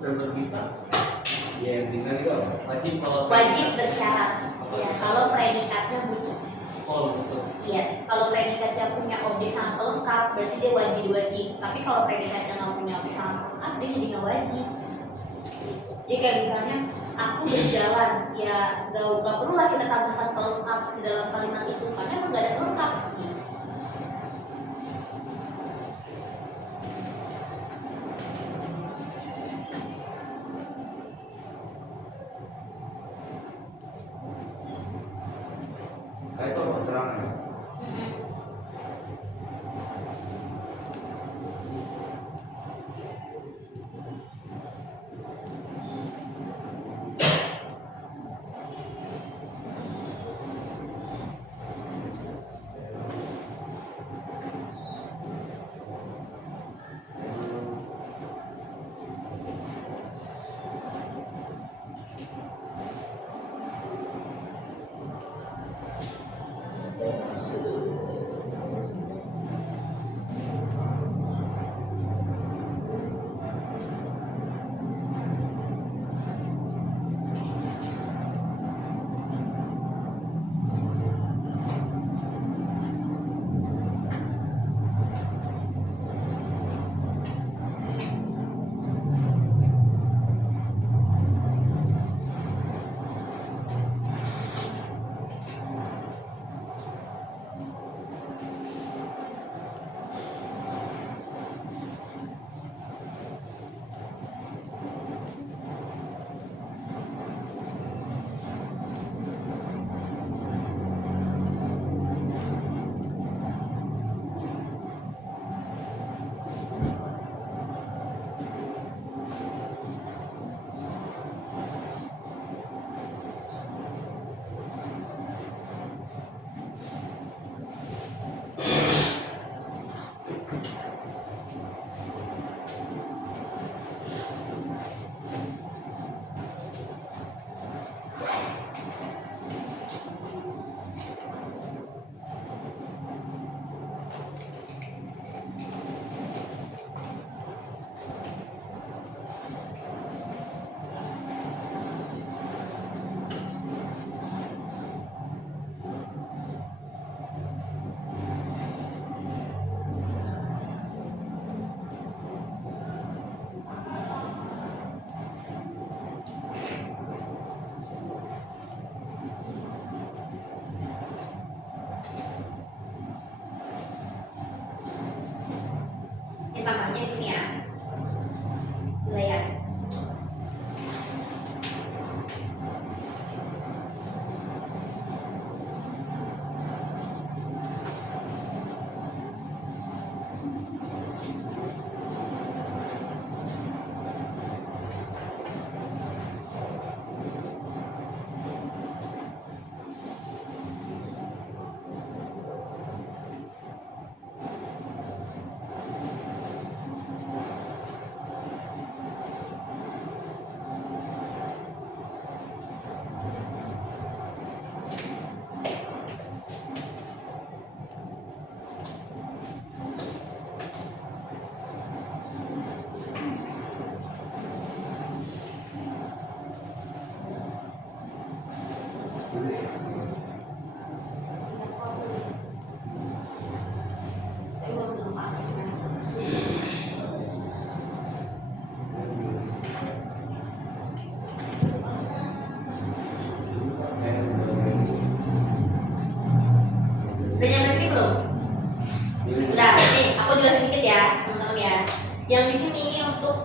berbita. Iya yang ringan itu apa? Wajib kalau Wajib bersyarat. Ya, kalau predikatnya butuh. kalau betul. Yes, kalau predikatnya punya objek sangat pelengkap, berarti dia wajib. Tapi kalau predikatnya nggak punya objek sangat pelengkap, dia jadi nggak wajib. Jadi kayak misalnya aku berjalan, ya nggak perlu lah kita tambahkan pelengkap di dalam kalimat itu, karena emang nggak ada pelengkap. Kayak itu keterangan. Ini tambahnya di sini ya. Wilayah.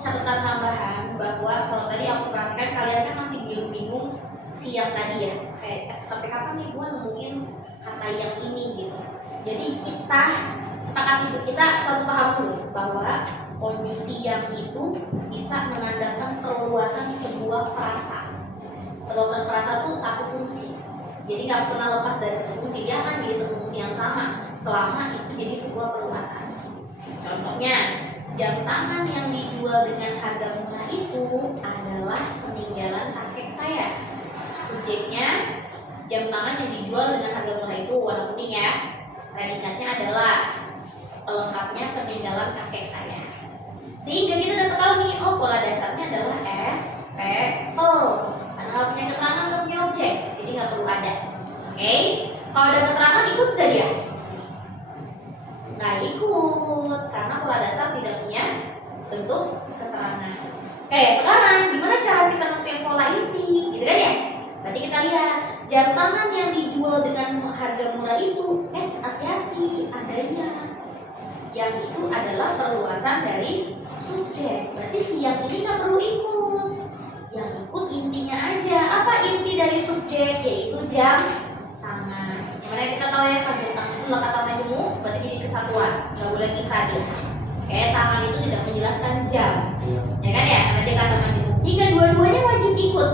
catatan tambahan bahwa kalau tadi aku perhatikan kalian kan masih bingung siang tadi ya, kayak sampai kapan nih gua nemuin kata yang ini gitu. Jadi kita sepakat itu, kita satu paham dulu bahwa konjusi yang itu bisa menandakan perluasan sebuah frasa. Perluasan frasa itu satu fungsi, jadi nggak pernah lepas dari satu fungsi, dia akan jadi satu fungsi yang sama selama itu jadi sebuah perluasan. Contohnya, jam tangan yang dijual dengan harga murah itu adalah peninggalan kakek saya. Subjeknya, jam tangan yang dijual dengan harga murah itu warna kuning ya. Predikatnya adalah pelengkapnya peninggalan kakek saya. Sehingga kita dapat tahu nih, oh pola dasarnya adalah SPO. Karena nggak punya keterangan, nggak punya objek, jadi nggak perlu ada. Oke, kalau ada keterangan ikut nggak dia? Nggak ikut, karena pola dasar tidak punya bentuk keterangan. Oke, sekarang gimana cara kita nentuin pola inti, gitu kan ya? Berarti kita lihat jam tangan yang dijual dengan harga murah itu, hati-hati adanya. Yang itu adalah perluasan dari subjek. Berarti si yang ini nggak perlu ikut. Yang ikut intinya aja. Apa inti dari subjek? Yaitu jam tangan. Gimana kita tahu ya, kan jam tangan itu adalah kata majemuk, berarti jadi kesatuan, nggak boleh misah dia. Kayak tangan itu tidak menjelaskan jam, ya kan ya? Karena dia kata majemuk. Sehingga dua-duanya wajib ikut,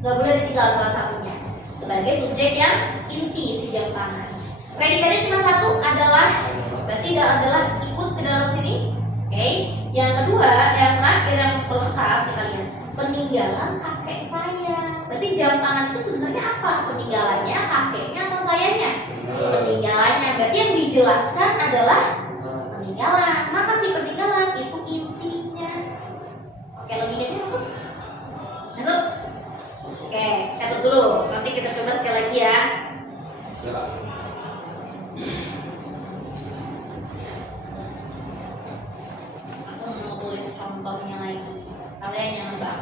nggak boleh ditinggal salah satunya. Sebagai subjek yang inti si jam tangan. Predikatnya cuma satu, adalah, berarti adalah ikut ke dalam sini. Oke. Yang kedua, yang terakhir yang pelengkap kita lihat peninggalan kakek saya. Berarti jam tangan itu sebenarnya apa? Peninggalannya, kakeknya atau sayanya? Peninggalannya. Berarti yang dijelaskan adalah peninggalan. Maka si peninggalan itu intinya. Oke, logikanya masuk? Masuk? Oke, catat dulu. Nanti kita coba sekali lagi ya. Aku mau tulis contohnya lagi. Kalian yang nebak.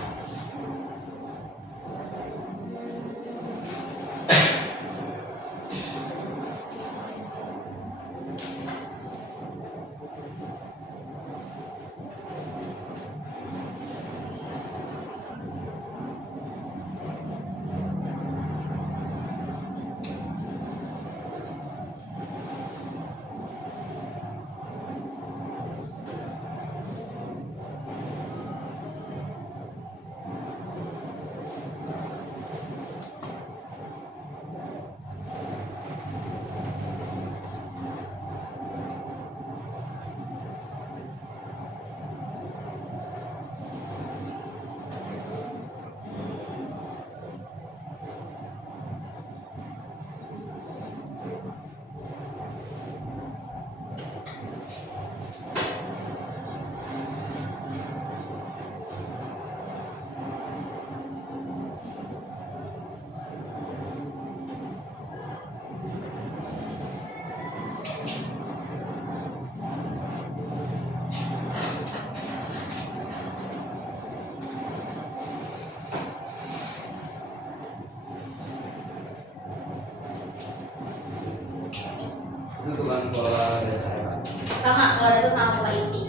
Itu bukan pola dasar ya, Pak. Sama, kalau itu sama pola inti.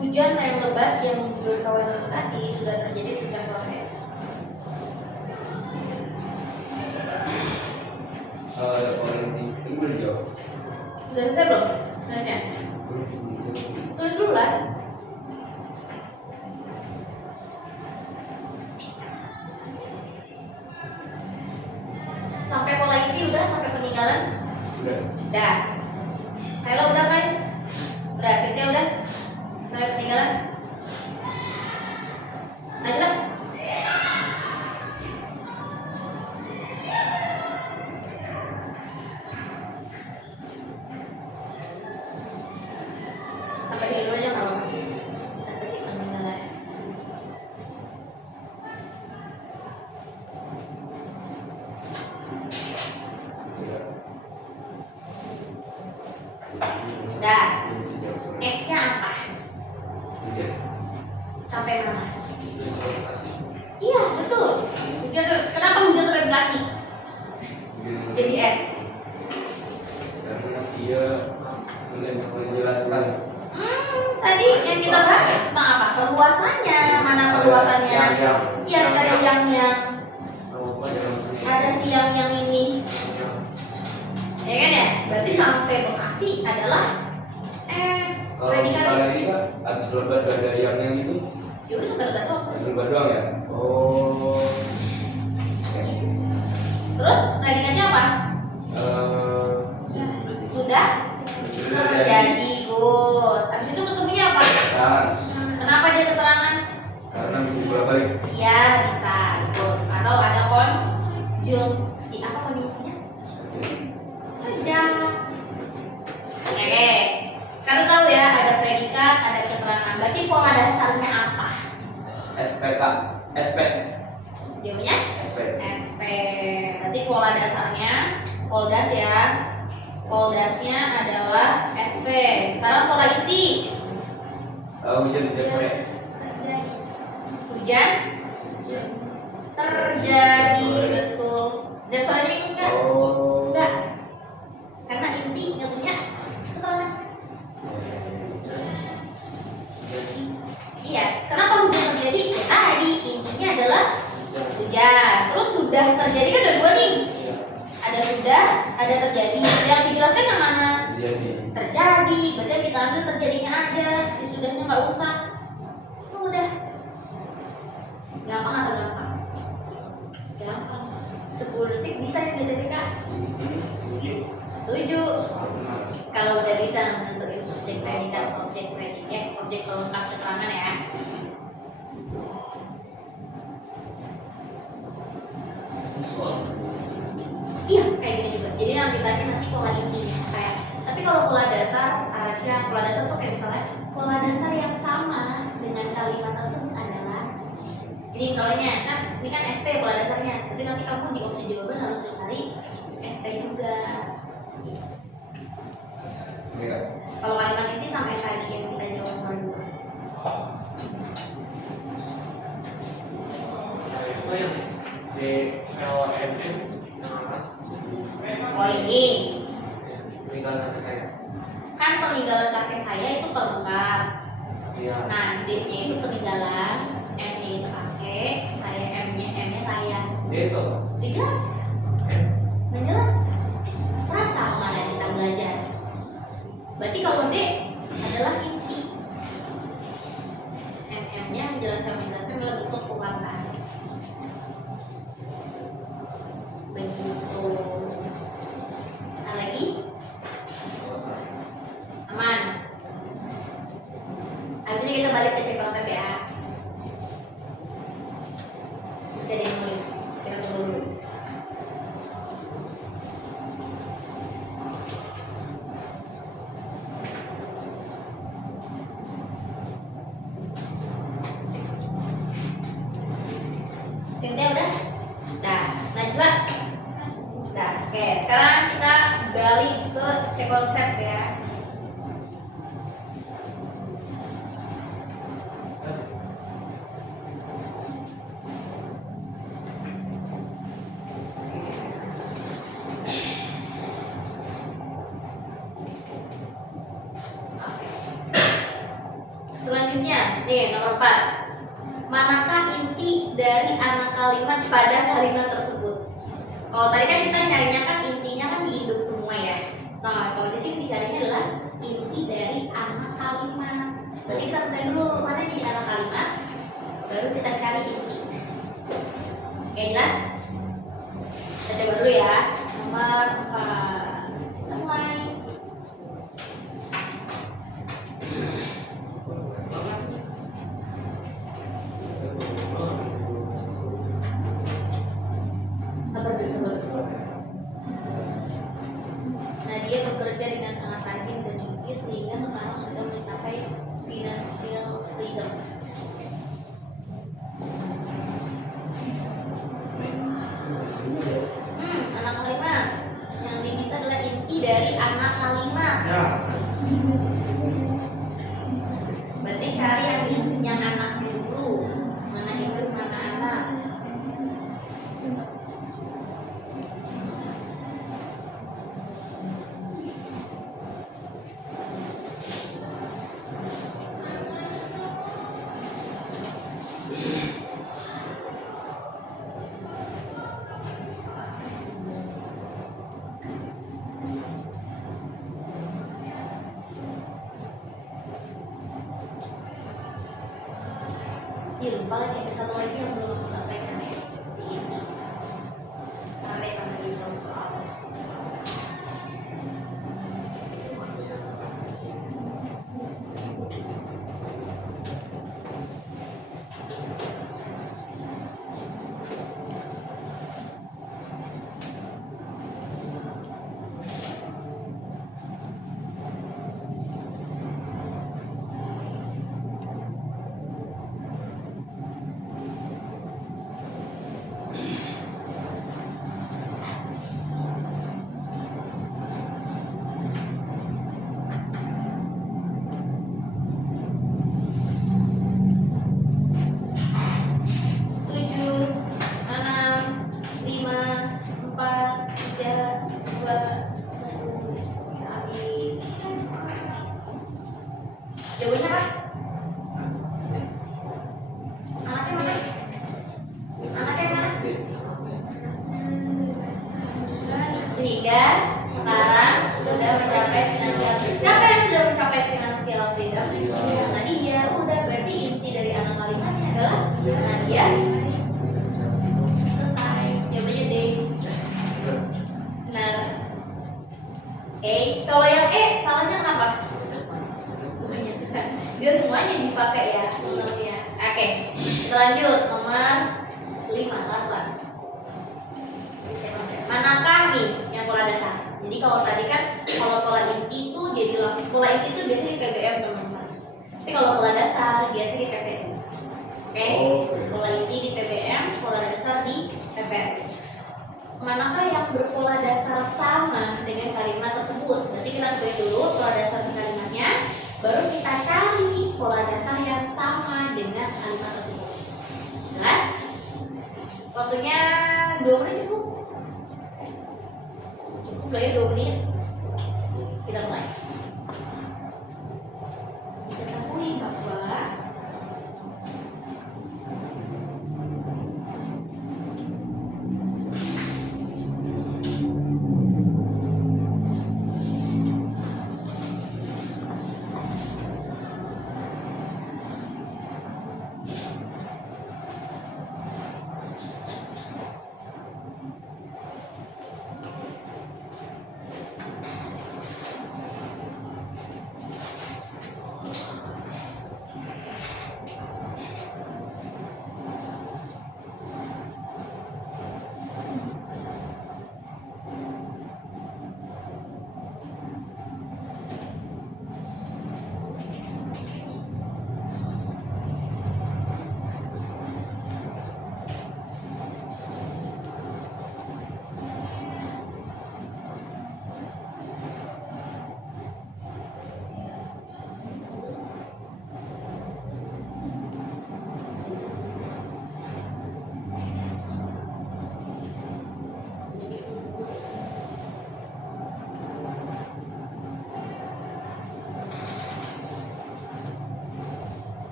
Hujan yang lebat yang mengguyur kawasan Bekasi sudah terjadi sejak sore. Pola inti ini belum dijawab. Sudah selesai belum? Tulisnya? Tulis dulu lah. Sampai pola inti udah, sampai peninggalan Udah. udah. Hello udah kan? Udah, Cynthia udah? Sampai peninggalan? Lanjut lah. Sampai ini dulu aja nggak apa-apa. Sampai si peninggalan. Udah. S-nya perluasannya. yang Iya, ada yang Apa yang sini? ada si yang ini. Ya kan ya? Berarti sampai Bekasi adalah S. kalau Predikat. misalnya ini kan habis lebat gak ada yang itu Ya udah sampai lebat doang. lebat doang ya. Oh. Terus predikatnya apa? Eh, Sudah terjadi. Good. Habis itu ketemunya apa? kan Kenapa dia keterangan? karena bisa bolak-balik. Iya bisa. Good. Atau ada konjungsi. Apa konjungsinya? Saja. Oke. Kamu tahu ya ada predikat, ada keterangan. Berarti pola dasarnya apa? SPK SP Jawabannya SP SP. Berarti pola dasarnya poldas ya. Poldasnya adalah SP. Sekarang pola inti. hujan setiap sore. Hujan terjadi, betul. Dan suaranya ikut nggak? Oh. Enggak. Karena inti nggak punya keterangan. Iya. Kenapa hujan terjadi? Ya tadi intinya adalah hujan. Terus sudah terjadi kan ada dua nih. Ada sudah, ada terjadi. Yang dijelaskan yang mana? Jadi Terjadi. Berarti kita ambil terjadinya aja. Si sudahnya nggak usah. Udah. Gampang atau gampang? Gampang. 10 detik bisa ya di TPK? Setuju. Kalau udah bisa nentuin subjek predikat, objek predikat, objek pelengkap keterangan ya. Iya, kayak gini juga. Jadi yang ditanya nanti pola intinya kayak. Tapi kalau pola dasar, pola dasar tuh kayak misalnya pola dasar yang sama dengan kalimat tersebut adalah. Jadi misalnya kan ini kan SP pola dasarnya. Tapi nanti kamu di opsi jawaban harus mencari SP juga. Iya. Kalau kalimat inti sampai tadi yang kita jawab berdua. Apa yang DLMN yang atas? Oh ini Meninggalkan kaki saya. kan peninggalan kakek saya itu pelengkap. Iya. Nah D-nya itu peninggalan, M-nya itu kakek, saya M-nya saya. Dia itu apa? Dijelas? M. Menjelas? Frasa kemarin kita belajar. Berarti kalau D adalah inti. MM-nya menjelaskan dalam bentuk pemangkas. Begitu. Ada lagi? Aman. Habis ini kita balik ke cek konsep ya. Bisa dinulis. Kita tunggu dulu. Cynthia udah? Nah, Najwa? Nah, oke. Sekarang kita balik ke cek konsep ya. Oke. Selanjutnya, nih nomor 4. Manakah inti dari anak kalimat pada kalimat tersebut? Oh, tadi kan kita carinya kan intinya kan diinduk semua ya. Nah, kalau di sini dicarinya adalah inti dari anak kalimat. Berarti kita mulai dulu mana jadi anak kalimat, baru kita cari intinya. Oke, jelas? Kita coba dulu ya. Nomor 4. Kita mulai. Sabar. Nah, dia bekerja dengan sangat rajin dan gigih sehingga sekarang sudah mencapai financial freedom. Anak kalimat yang diminta adalah inti dari anak kalimat. Ya. Berarti cari yang anaknya dulu. Mana induk, mana anak. lupa lagi ada satu lagi yang belum aku sampaikan ya di inti. Tarik karena dia belum soal. Jawabannya apa? Anaknya mana? Anaknya mana? Sehingga sekarang sudah mencapai financial freedom. Siapa yang sudah mencapai financial freedom? Nadia. Udah, berarti inti dari anak kalimatnya adalah Nadia. Selesai. Jawabannya D. Benar. Oke, kalau yang E salahnya kenapa? Biar semuanya dipakai ya nomornya. Oke, kita lanjut nomor 5, last one. Manakah nih yang pola dasar? Jadi kalau tadi kan kalau pola inti itu jadi pola inti itu biasanya di PBM teman-teman. Tapi kalau pola dasar biasanya di PPM. Oke, pola inti di PBM, pola dasar di PPM. Manakah yang berpola dasar sama dengan kalimat tersebut? Berarti kita tulis dulu pola dasar kalimatnya. Baru kita cari pola dasar yang sama dengan kalimat tersebut. Jelas? Waktunya 2 menit cukup? Cukup lah ya 2 menit. Kita mulai. Diketahui bahwa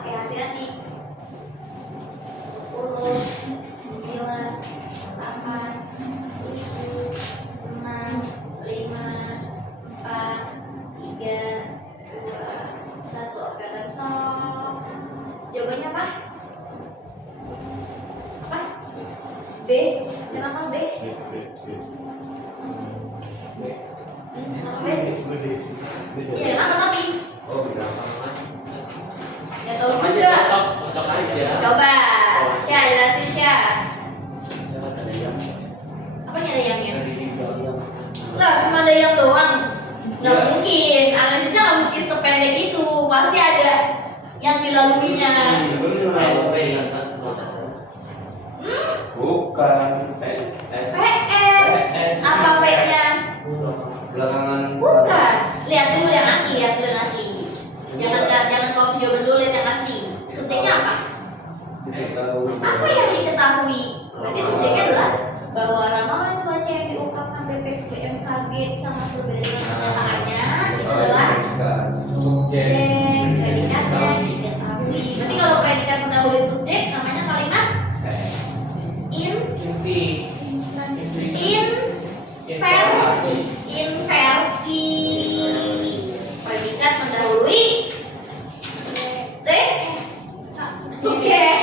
hati-hati. 10, 9, 8, 7, 6, 5, 4, 3, 2, 1. Oke, stop. Jawabannya apa? Apa? B. Kenapa B? Kenapa B? Iya, kenapa tapi? Oh, beda sama. Ya tahu juga. Cocok aja. Coba, Syah jelasin Syah. Siapa ada yang? Apa nih ada yangnya? Dari yang. Enggak, cuma ada yang doang. Nggak mungkin, analisisnya nggak mungkin sependek itu. Pasti ada yang dilaluinya. PSP yang kan. Bukan PS. PS. Apa P-nya? Belakangan. Bukan. Lihat dulu yang asli, lihat dulu yang asli. Jangan kau jawaban dulu, lihat yang asli. Suntiknya apa? Tidak tahu. Apa yang diketahui? Inti. Inversi predikat mendahului subjek.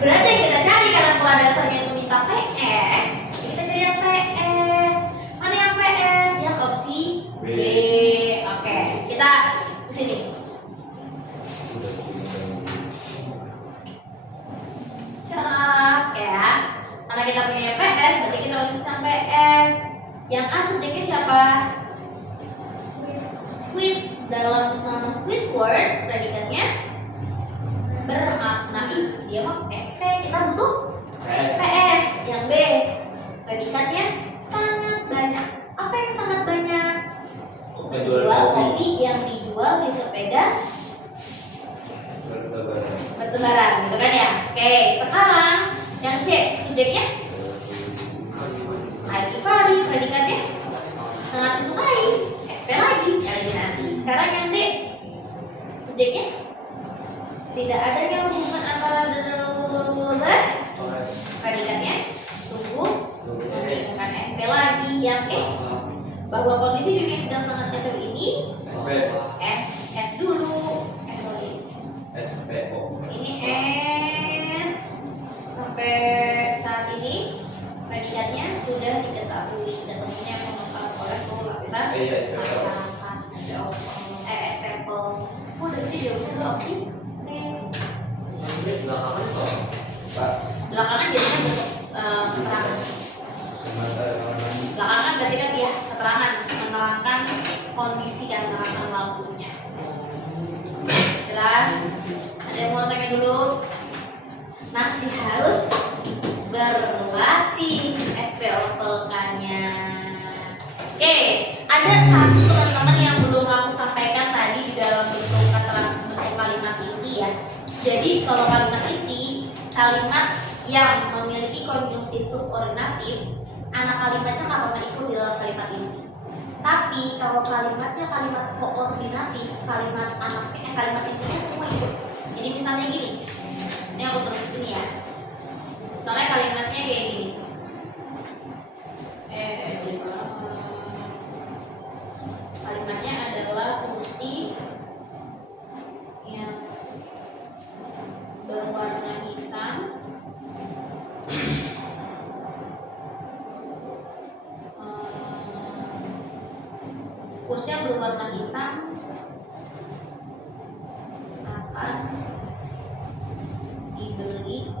Berarti yang kita cari karena pola dasarnya itu minta PS, kita cari yang PS. Mana yang PS? Yang opsi B. Oke, kita ke sini. Cak ya. Karena kita punya PS, berarti kita harus sampai PS. Yang A subjeknya siapa? Squid. Dalam nama Squidward predikatnya bermakna dia mah SP. Kita butuh PS. Yang B predikatnya sangat banyak. Apa yang sangat banyak? Penjual Kopi yang dijual di sepeda bertebaran, gitu kan ya? Oke, sekarang yang C subjeknya Al-Ghifari, predikatnya sangat disukai. SP lagi, eliminasi. Sekarang yang D subjeknya tidak adanya hubungan antara dan predikatnya sungguh, bukan SP lagi. Yang E bahwa kondisi dunia sedang sangat kacau ini S dulu SPO. ini S sampai saat ini predikatnya sudah diketahui dan tentunya mengungkap oleh seluruh lapisan masyarakat. Stempel. Oh, berarti jawabnya dua opsi. Belakangan kok. Pak, Belakangan jadinya bentuk keterangan. Belakangan berarti kan ya keterangan menerangkan kondisi dan menerangkan waktunya. Jelas? Ada yang mau tanya dulu? Masih harus berlatih SPO-nya. Oke, ada satu teman-teman yang belum aku sampaikan tadi di dalam bentuk kalimat inti ya. Jadi kalau kalimat inti, kalimat yang memiliki konjungsi subordinatif, anak kalimatnya nggak pernah ikut di dalam kalimat inti. Tapi kalau kalimatnya kalimat koordinatif, kalimat intinya semua ikut. Jadi misalnya gini, ini aku tulis di sini ya. Misalnya kalimatnya kayak gini. Kalimatnya adalah kursi yang berwarna hitam. Kursi yang berwarna hitam akan dibeli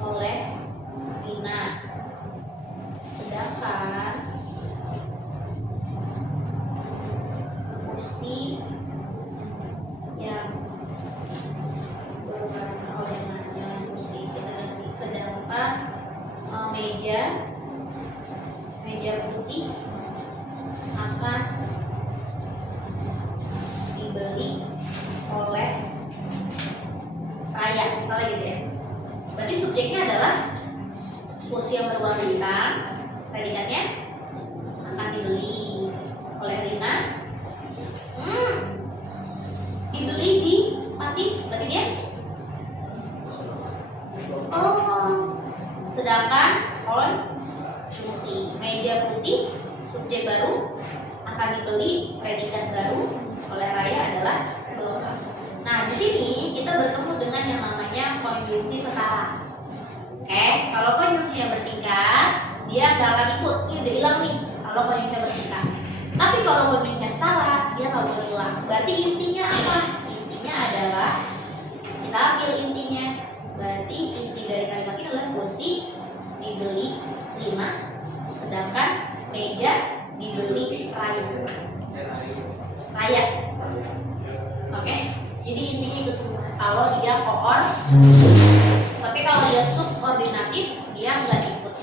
oleh Rina, sedangkan kursi yang berwarna kursi kita nanti, sedangkan meja putih akan dibeli oleh Raya, misalnya gitu ya. Berarti subjeknya adalah kursi yang berwarna hitam, predikatnya akan dibeli oleh Rina. Dibeli di pasif, berarti dia sedangkan konjungsi meja putih subjek baru akan dibeli, predikat baru oleh Raya adalah Bapak. Nah, di sini kita bertemu dengan yang namanya konjungsi setara. Kalau konjungsinya bertingkat, dia nggak akan ikut. Ini udah hilang nih kalau konjungsinya bertingkat. Tapi kalau konjungsinya setara, dia nggak boleh hilang. Berarti intinya apa? Intinya adalah kita ambil intinya. Berarti inti dari kalimat ini adalah kursi dibeli 5, sedangkan meja dibeli Raya. Oke, jadi intinya itu semua. Kalau dia koor, tapi kalau dia subordinatif dia nggak ikut.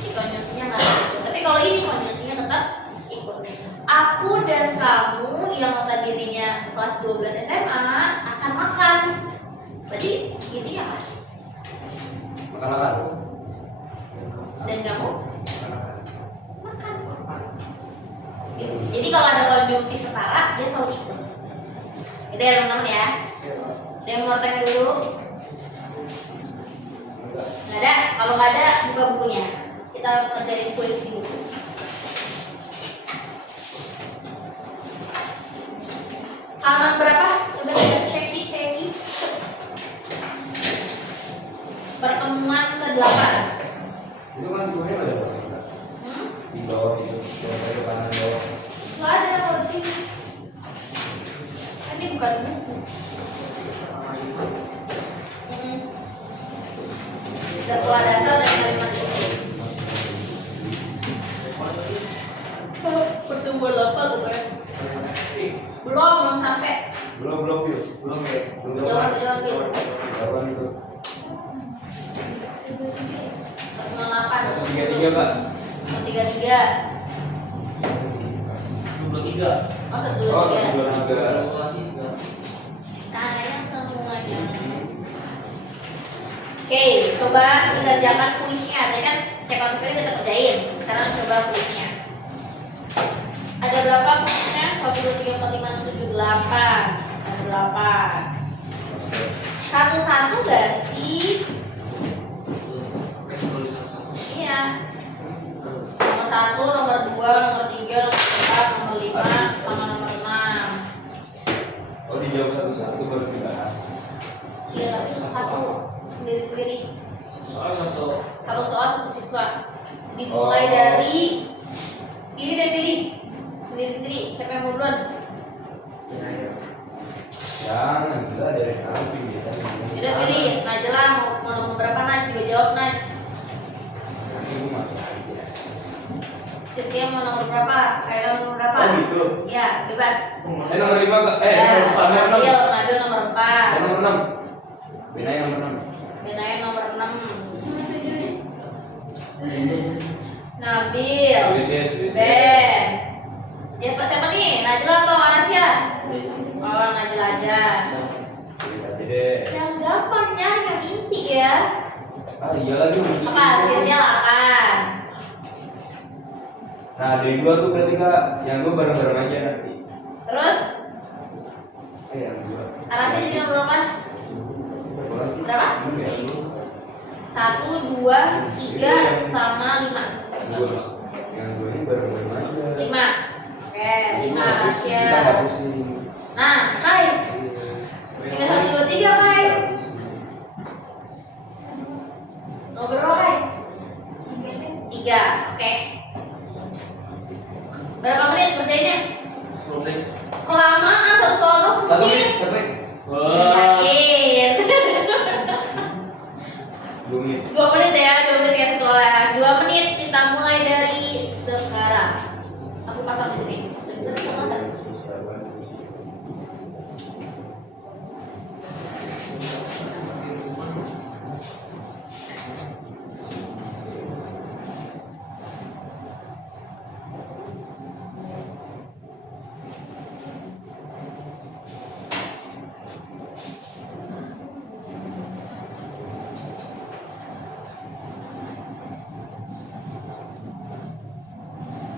Si konjungsinya nggak ikut. Tapi kalau ini konjungsinya tetap ikut. Aku dan kamu yang notabene-nya kelas 12 SMA akan makan. Berarti intinya apa? Makan. Dan kamu makan. Jadi kalau ada konjungsi setara dia selalu ikut. Itu ya teman-teman ya. Ada yang mau tanya dulu? Nggak ada. Kalau nggak ada, buka bukunya. Kita kerjain kuis di buku. Halaman berapa? Coba kita ceki. Pertemuan ke-8. Itu kan bukunya ada berapa? Di bawah itu, dari kanan bawah. Nggak ada kalau di sini. Ini bukan buku. Udah pola dasar dan kalimat inti. Pertemuan 8 tuh kan? Belum sampai. Belum yuk. Belum ya. Jawaban Bil. Jawaban itu. Pertemuan 8. 133 Pak. 133. 23. Oh, Oh 123. 123. Nah, yang semuanya. Oke, coba dikerjakan kuisnya. Tadi kan cek konsepnya kita kerjain. Sekarang coba kuisnya. Ada berapa kuisnya? 1, 2, 3, 4, 5, 6, 7, 8. Ada 8. Satu-satu gak sih? Iya. Nomor 1, nomor 2, nomor 3, nomor 4, nomor 5, sama nomor 6. Oh dijawab satu-satu baru dibahas. Iya, satu sendiri-sendiri. Soal satu. Satu soal satu siswa. Dimulai dari ini deh, pilih sendiri-sendiri. Siapa yang mau duluan? Jangan gila dari samping biasanya. Udah pilih. Najla mau nomor berapa, Naj? Juga jawab, Naj. Nanti gue mati aja. Setia mau nomor berapa? Kayak nomor berapa? Oh gitu. Ya, bebas. Saya nomor 5 Kak. Nomor 6. Nabil nomor 4. Saya nomor 6. Benaya nomor 6. Benaya nomor 6. Nomor 7 deh. Nabil. Sweet. Ben. Ya, Pak siapa nih? Najla atau Arasya? Oh, Najla aja. Sweet aja deh. Yang gampang nyari yang inti ya. Ah iya lagi. Apa hasilnya 8. Nah dari 2 tuh berarti Kak. Yang 2 bareng-bareng aja nanti. Terus Yang 2. Arasya jadi nomor berapa? Berapa sih? Berapa? Ya, 1, 2, 3, sama 5. 2. Yang 2 ini bareng-bareng aja. 5. Oke, 5 Arasya. Kita nggak pusing. Nah, Kai. 3, 1, 2, 3, Kai. Nomor berapa, Kai? 3. Oke. Berapa menit kerjanya? 10 menit. Kelamaan satu soal 1 10 menit. menit. 1 menit. Wah. Yakin. 2 menit. 2 menit ya, 2 menit ya sekolah. 2 menit kita mulai dari sekarang. Aku pasang di sini. Nanti mau nonton.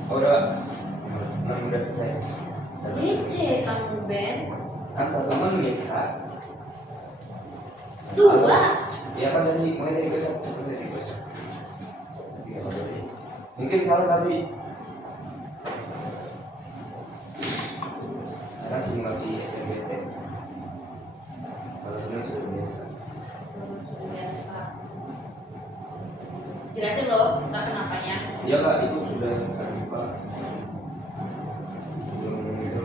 Udah 6 udah selesai. Receh kamu, Ben. Kan 1 menit Kak. 2. Ya kan dari mulai dari besok seperti dari besok. Mungkin salah tadi. Karena simulasi SNBT. Salah benar sudah biasa. Jelasin loh, tak kenapanya. Ya Kak itu sudah terbuka. Belum itu.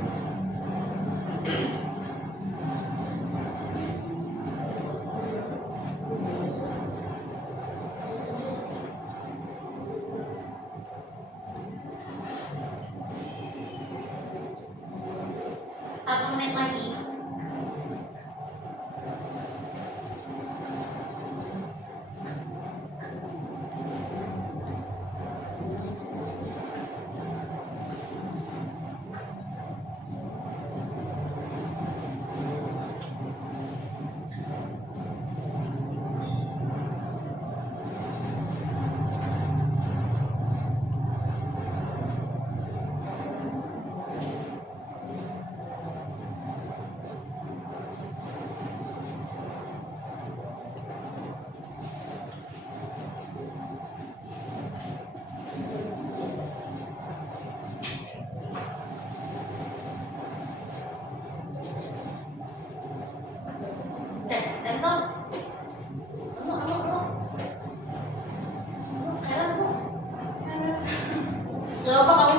Satu menit lagi.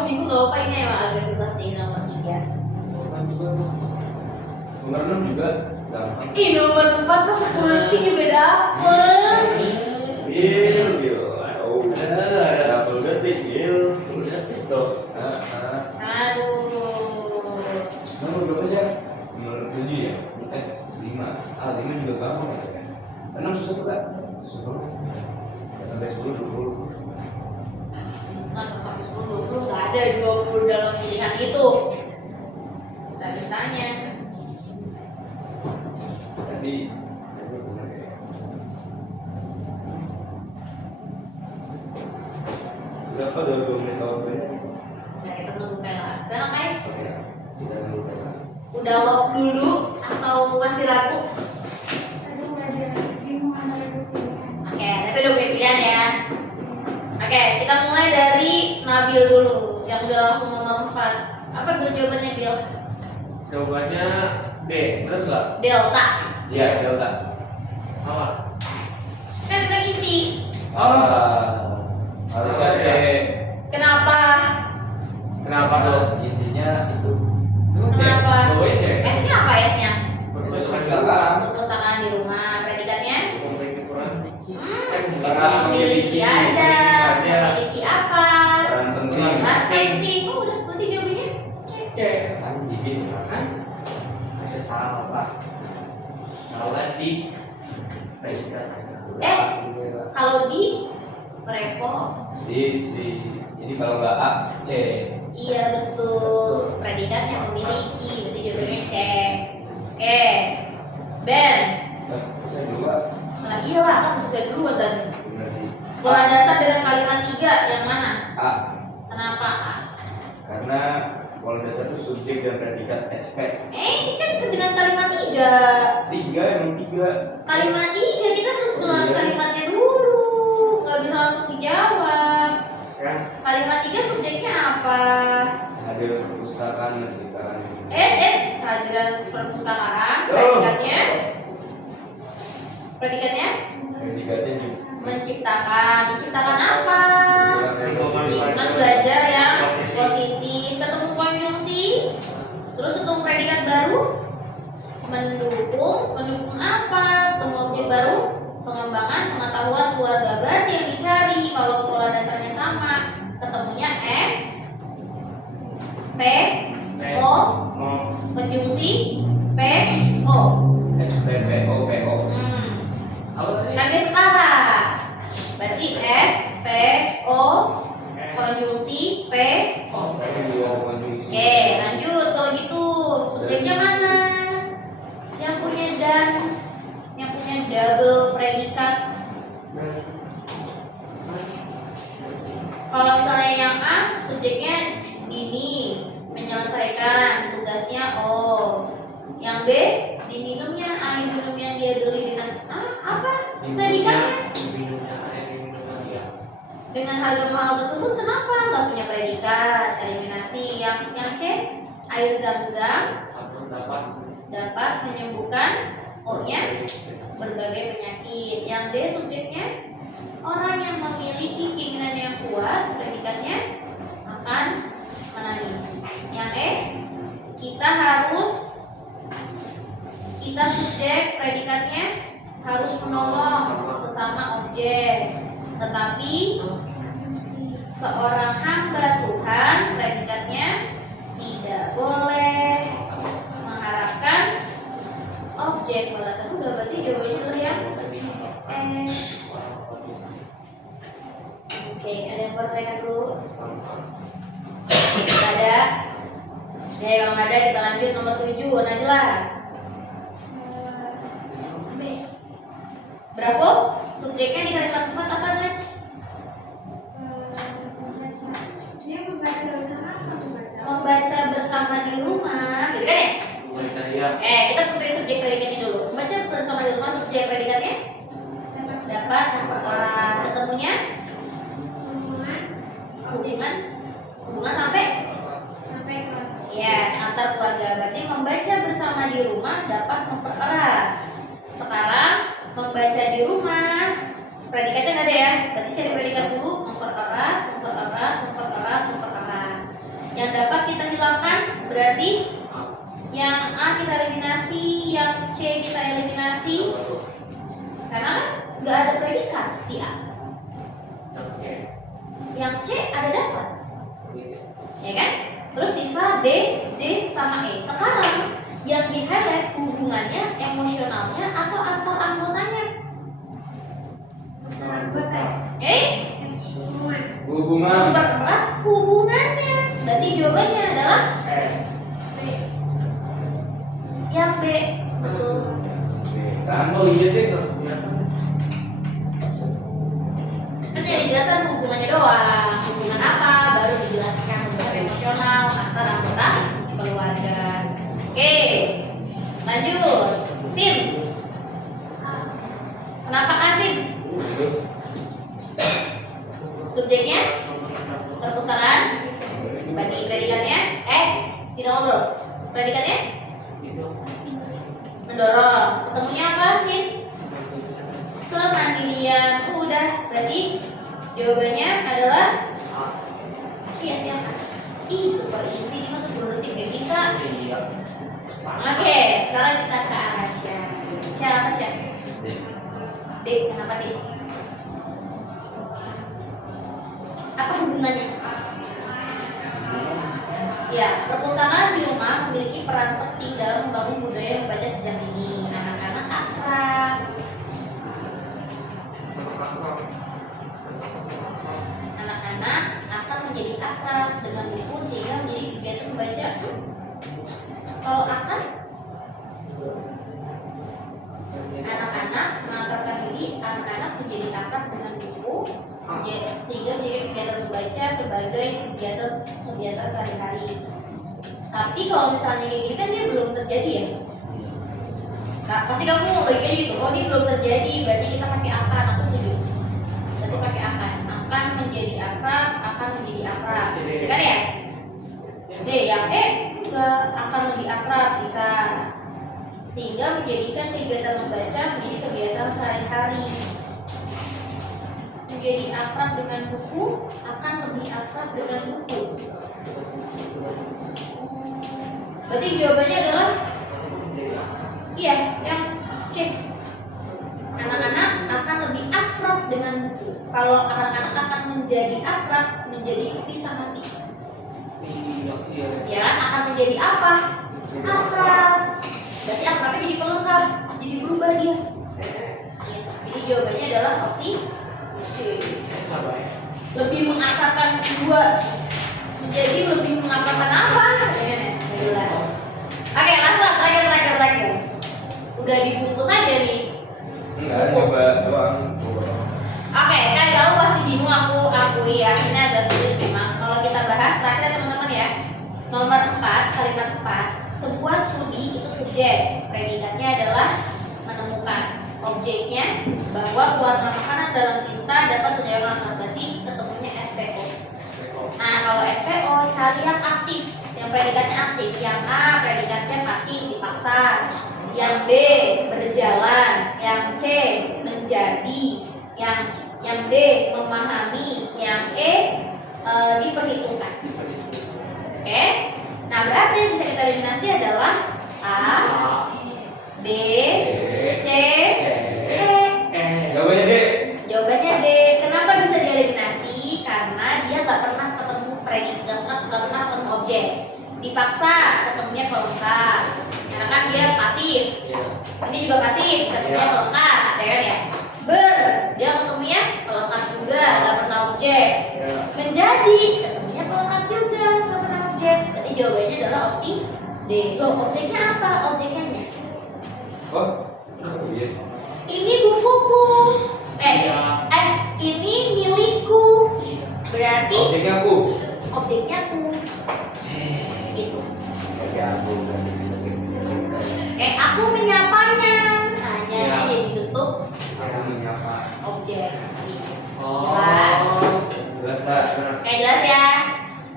bingung nggak apa ini emang agak susah sih nomor 3. Nomor 6 juga gampang. Ih nomor 4 pas security juga dapet. Bil. Oh, ada double detik, Bil. Udah TikTok. Aduh. Nomor berapa sih? Nomor 7 ya? 5. 5 juga gampang ya. 6 susah tuh, Kak. Susah banget. Sampai 10, 20. Nah, sampai 10, 20 nggak ada 20 dalam pilihan itu. Bisa-bisanya. Tadi benar ya. Berapa 22 menit waktunya? Ya kita menentukan lah. Sekarang Mike, Oke, kita menentukan. udah lock dulu atau masih ragu? Aduh, ada bingung antara dua pilihan. Oke, tapi udah punya pilihan ya. Oke, kita mulai dari Nabil dulu yang udah langsung nomor 4. Apa jawabannya Bill? Jawabannya D, bener nggak? Delta. Iya, Delta. Salah. Kan kita inti. Harusnya C. Kenapa? Kenapa dong? Intinya itu Emang C? Kenapa? Jawabannya C. S-nya apa S-nya? sekarang Perpustakaan di rumah. Predikatnya? Memiliki peran Memiliki ada. saja. Memiliki apa? peran penting. Peran penting. Oh udah, berarti jawabannya C. Kan dikit. Kan? Ada salah. Salah di predikat. kalau di Prepo. Ini kalau nggak A, C. Iya betul. Predikatnya memiliki. Berarti jawabannya C. Oke. Ben. Saya dua. Nah iya lah kan sesuai duluan tadi. Benar sih. Pola dasar dengan kalimat 3 yang mana? A. Kenapa A? Karena pola dasar itu subjek dan predikat SP. Ini kan dengan kalimat 3. 3 emang 3. Kalimat 3 kita harus ke Iya. kalimatnya dulu. Nggak bisa langsung dijawab. Kan? Kalimat 3 subjeknya apa? Hadir perpustakaan menciptakan. Kehadiran perpustakaan. Oh. Predikatnya? Predikatnya? Predikatnya juga. Menciptakan. Menciptakan apa? Lingkungan belajar yang positif. Ketemu konjungsi. Terus ketemu predikat baru. Mendukung apa? Ketemu objek baru. Pengembangan pengetahuan keluarga. Berarti yang dicari kalau pola dasarnya sama. Ketemunya S, P, O, konjungsi, P, O. SPPO PO. Apa tadi? Nanti setara. Berarti S, P, O, konjungsi, P. Oh, Konjungsi. Oke, lanjut kalau gitu. Subjeknya mana? Yang punya dan, yang punya double predikat. Kalau misalnya yang A, subjeknya ini menyelesaikan tugasnya O. Yang B, diminumnya air minum yang dia beli dengan apa? Predikatnya Minumnya air minumnya dia. dengan harga mahal tersebut kenapa nggak punya predikat? Eliminasi. Yang C, air zam-zam Atau dapat menyembuhkan O-nya berbagai penyakit. Yang D, subjeknya orang yang memiliki keinginan yang kuat, predikatnya akan menangis. Yang E, kita subjek, predikatnya harus menolong sesama objek. Tetapi seorang hamba Tuhan, predikatnya tidak boleh mengharapkan objek. Balasan udah, berarti jawabannya adalah yang E. Oke, ada yang bertanya dulu? Tidak ada. Ya, kalau nggak ada kita lanjut nomor 7, Najla. B. Bravo. Subjeknya di kalimat 4 apa, Naj? Membaca. Dia membaca bersama apa membaca? Membaca bersama di rumah, gitu kan ya? saya Kita tentuin subjek predikatnya dulu. Membaca bersama di rumah, subjek predikatnya dapat memperoleh. Ketemunya hubungan sampai keluarga. yes, antar keluarga. Berarti membaca bersama di rumah dapat mempererat. Sekarang membaca di rumah predikatnya nggak ada ya. Berarti cari predikat dulu, mempererat. Berarti yang A kita eliminasi, yang C kita eliminasi, karena kan nggak ada predikat di A. Oke. Yang C ada dapat, ya kan? Terus sisa B, D, sama E. Sekarang yang di highlight hubungannya, emosionalnya, atau antar anggotanya. Anggota. Hubungan. Hubungan. Mempererat hubungannya. Berarti jawabannya adalah yang B. Betul. Kan lo iya sih. Kan yang dijelaskan hubungannya doang. Hubungan apa? Baru dijelaskan hubungan emosional antar anggota keluarga. Oke, lanjut. Sin. Kenapa asin? Subjeknya perpustakaan. Bagi predikatnya. Tidak ngobrol. Predikatnya mendorong. Ketemunya apa Sin? Kemandirian. Udah. Berarti jawabannya adalah iya siapa? Super easy. Cuma 10 detik gak bisa. Oke, sekarang kita ke Arasya. Siapa Sya? D. Kenapa D? Apa hubungannya? Ya, perpustakaan di rumah memiliki peran penting dalam membangun budaya membaca sejak dini. Anak-anak akrab. Anak-anak akan menjadi akrab dengan buku sehingga menjadi kegiatan membaca. Kalau akan anak-anak mengakrabkan diri, anak-anak menjadi akrab dengan buku sehingga menjadi kegiatan membaca sebagai kegiatan kebiasaan sehari-hari. Tapi kalau misalnya kayak gini kan dia belum terjadi ya. Nah, pasti kamu mau kayak gitu. Oh, ini belum terjadi, berarti kita pakai akan. Aku setuju. Berarti pakai akan. Akan menjadi akrab, akan menjadi akrab. Kan ya? D, yang E juga akan lebih akrab bisa. Sehingga menjadikan kegiatan membaca menjadi kebiasaan sehari-hari. Menjadi akrab dengan buku, akan lebih akrab dengan buku. Berarti jawabannya adalah iya, yang C. Anak-anak akan lebih akrab dengan buku. Kalau anak-anak akan menjadi akrab, menjadi bisa mati. Ya kan? Akan menjadi apa? Akrab. Berarti akrabnya jadi pelengkap, jadi berubah dia. Jadi jawabannya adalah opsi C. Lebih mengakrabkan dua menjadi lebih mengakrabkan apa? Jelas. Oke, langsung terakhir. Udah dibungkus aja nih. Enggak, coba doang. Oke, kan tahu pasti bingung aku akui ya, ini agak sulit memang. Kalau kita bahas terakhir teman-teman ya. Nomor 4, kalimat 4. Sebuah studi itu subjek, predikatnya adalah menemukan. Objeknya bahwa pewarna makanan dalam tinta dapat menyebabkan berarti ketemunya SPO. Nah, kalau SPO cari yang aktif, yang predikatnya aktif. Yang A predikatnya pasif dipaksa, yang B berjalan, yang C menjadi, yang D memahami, yang E diperhitungkan. Oke? Nah, berarti yang bisa kita eliminasi adalah A, B, C, E. Jawabannya D. Jawabannya D. Kenapa bisa dieliminasi? Karena dia nggak pernah ketemu predikat, nggak pernah ketemu objek. Dipaksa ketemunya pelengkap. Karena kan dia pasif. Ini juga pasif, ketemunya pelengkap, ya. Dia ketemunya pelengkap juga, nggak pernah objek. Menjadi ketemunya pelengkap juga, nggak pernah objek. Berarti jawabannya adalah opsi D. Loh, objeknya apa? Objeknya nya. Oh, iya. Ini bukuku. Ini milikku. Berarti Objeknya aku. objeknya aku. Gitu. Aku menyapanya. Hanya jadi bentuk Aku menyapa. objek. Jelas Kak, jelas. Jelas ya.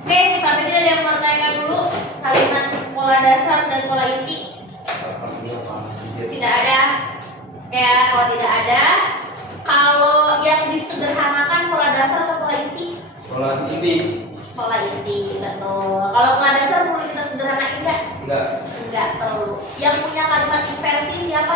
Oke, sampai sini ada yang mau tanyakan dulu kalimat pola dasar dan pola inti. Tidak ada. Kalau tidak ada, kalau yang disederhanakan pola dasar atau pola inti? Pola inti. Pola inti, betul. Kalau pola dasar perlu kita sederhanain enggak? Yang punya kalimat inversi siapa?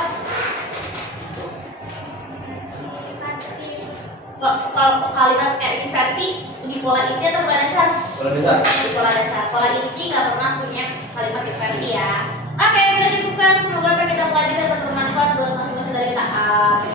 Kalau kalimat inversi di pola inti atau pola dasar? Pola dasar. Di pola dasar. Pola inti nggak pernah punya kalimat inversi ya. Oke, kita cukupkan. Semoga apa yang kita pelajari dapat bermanfaat buat masing-masing dari kita.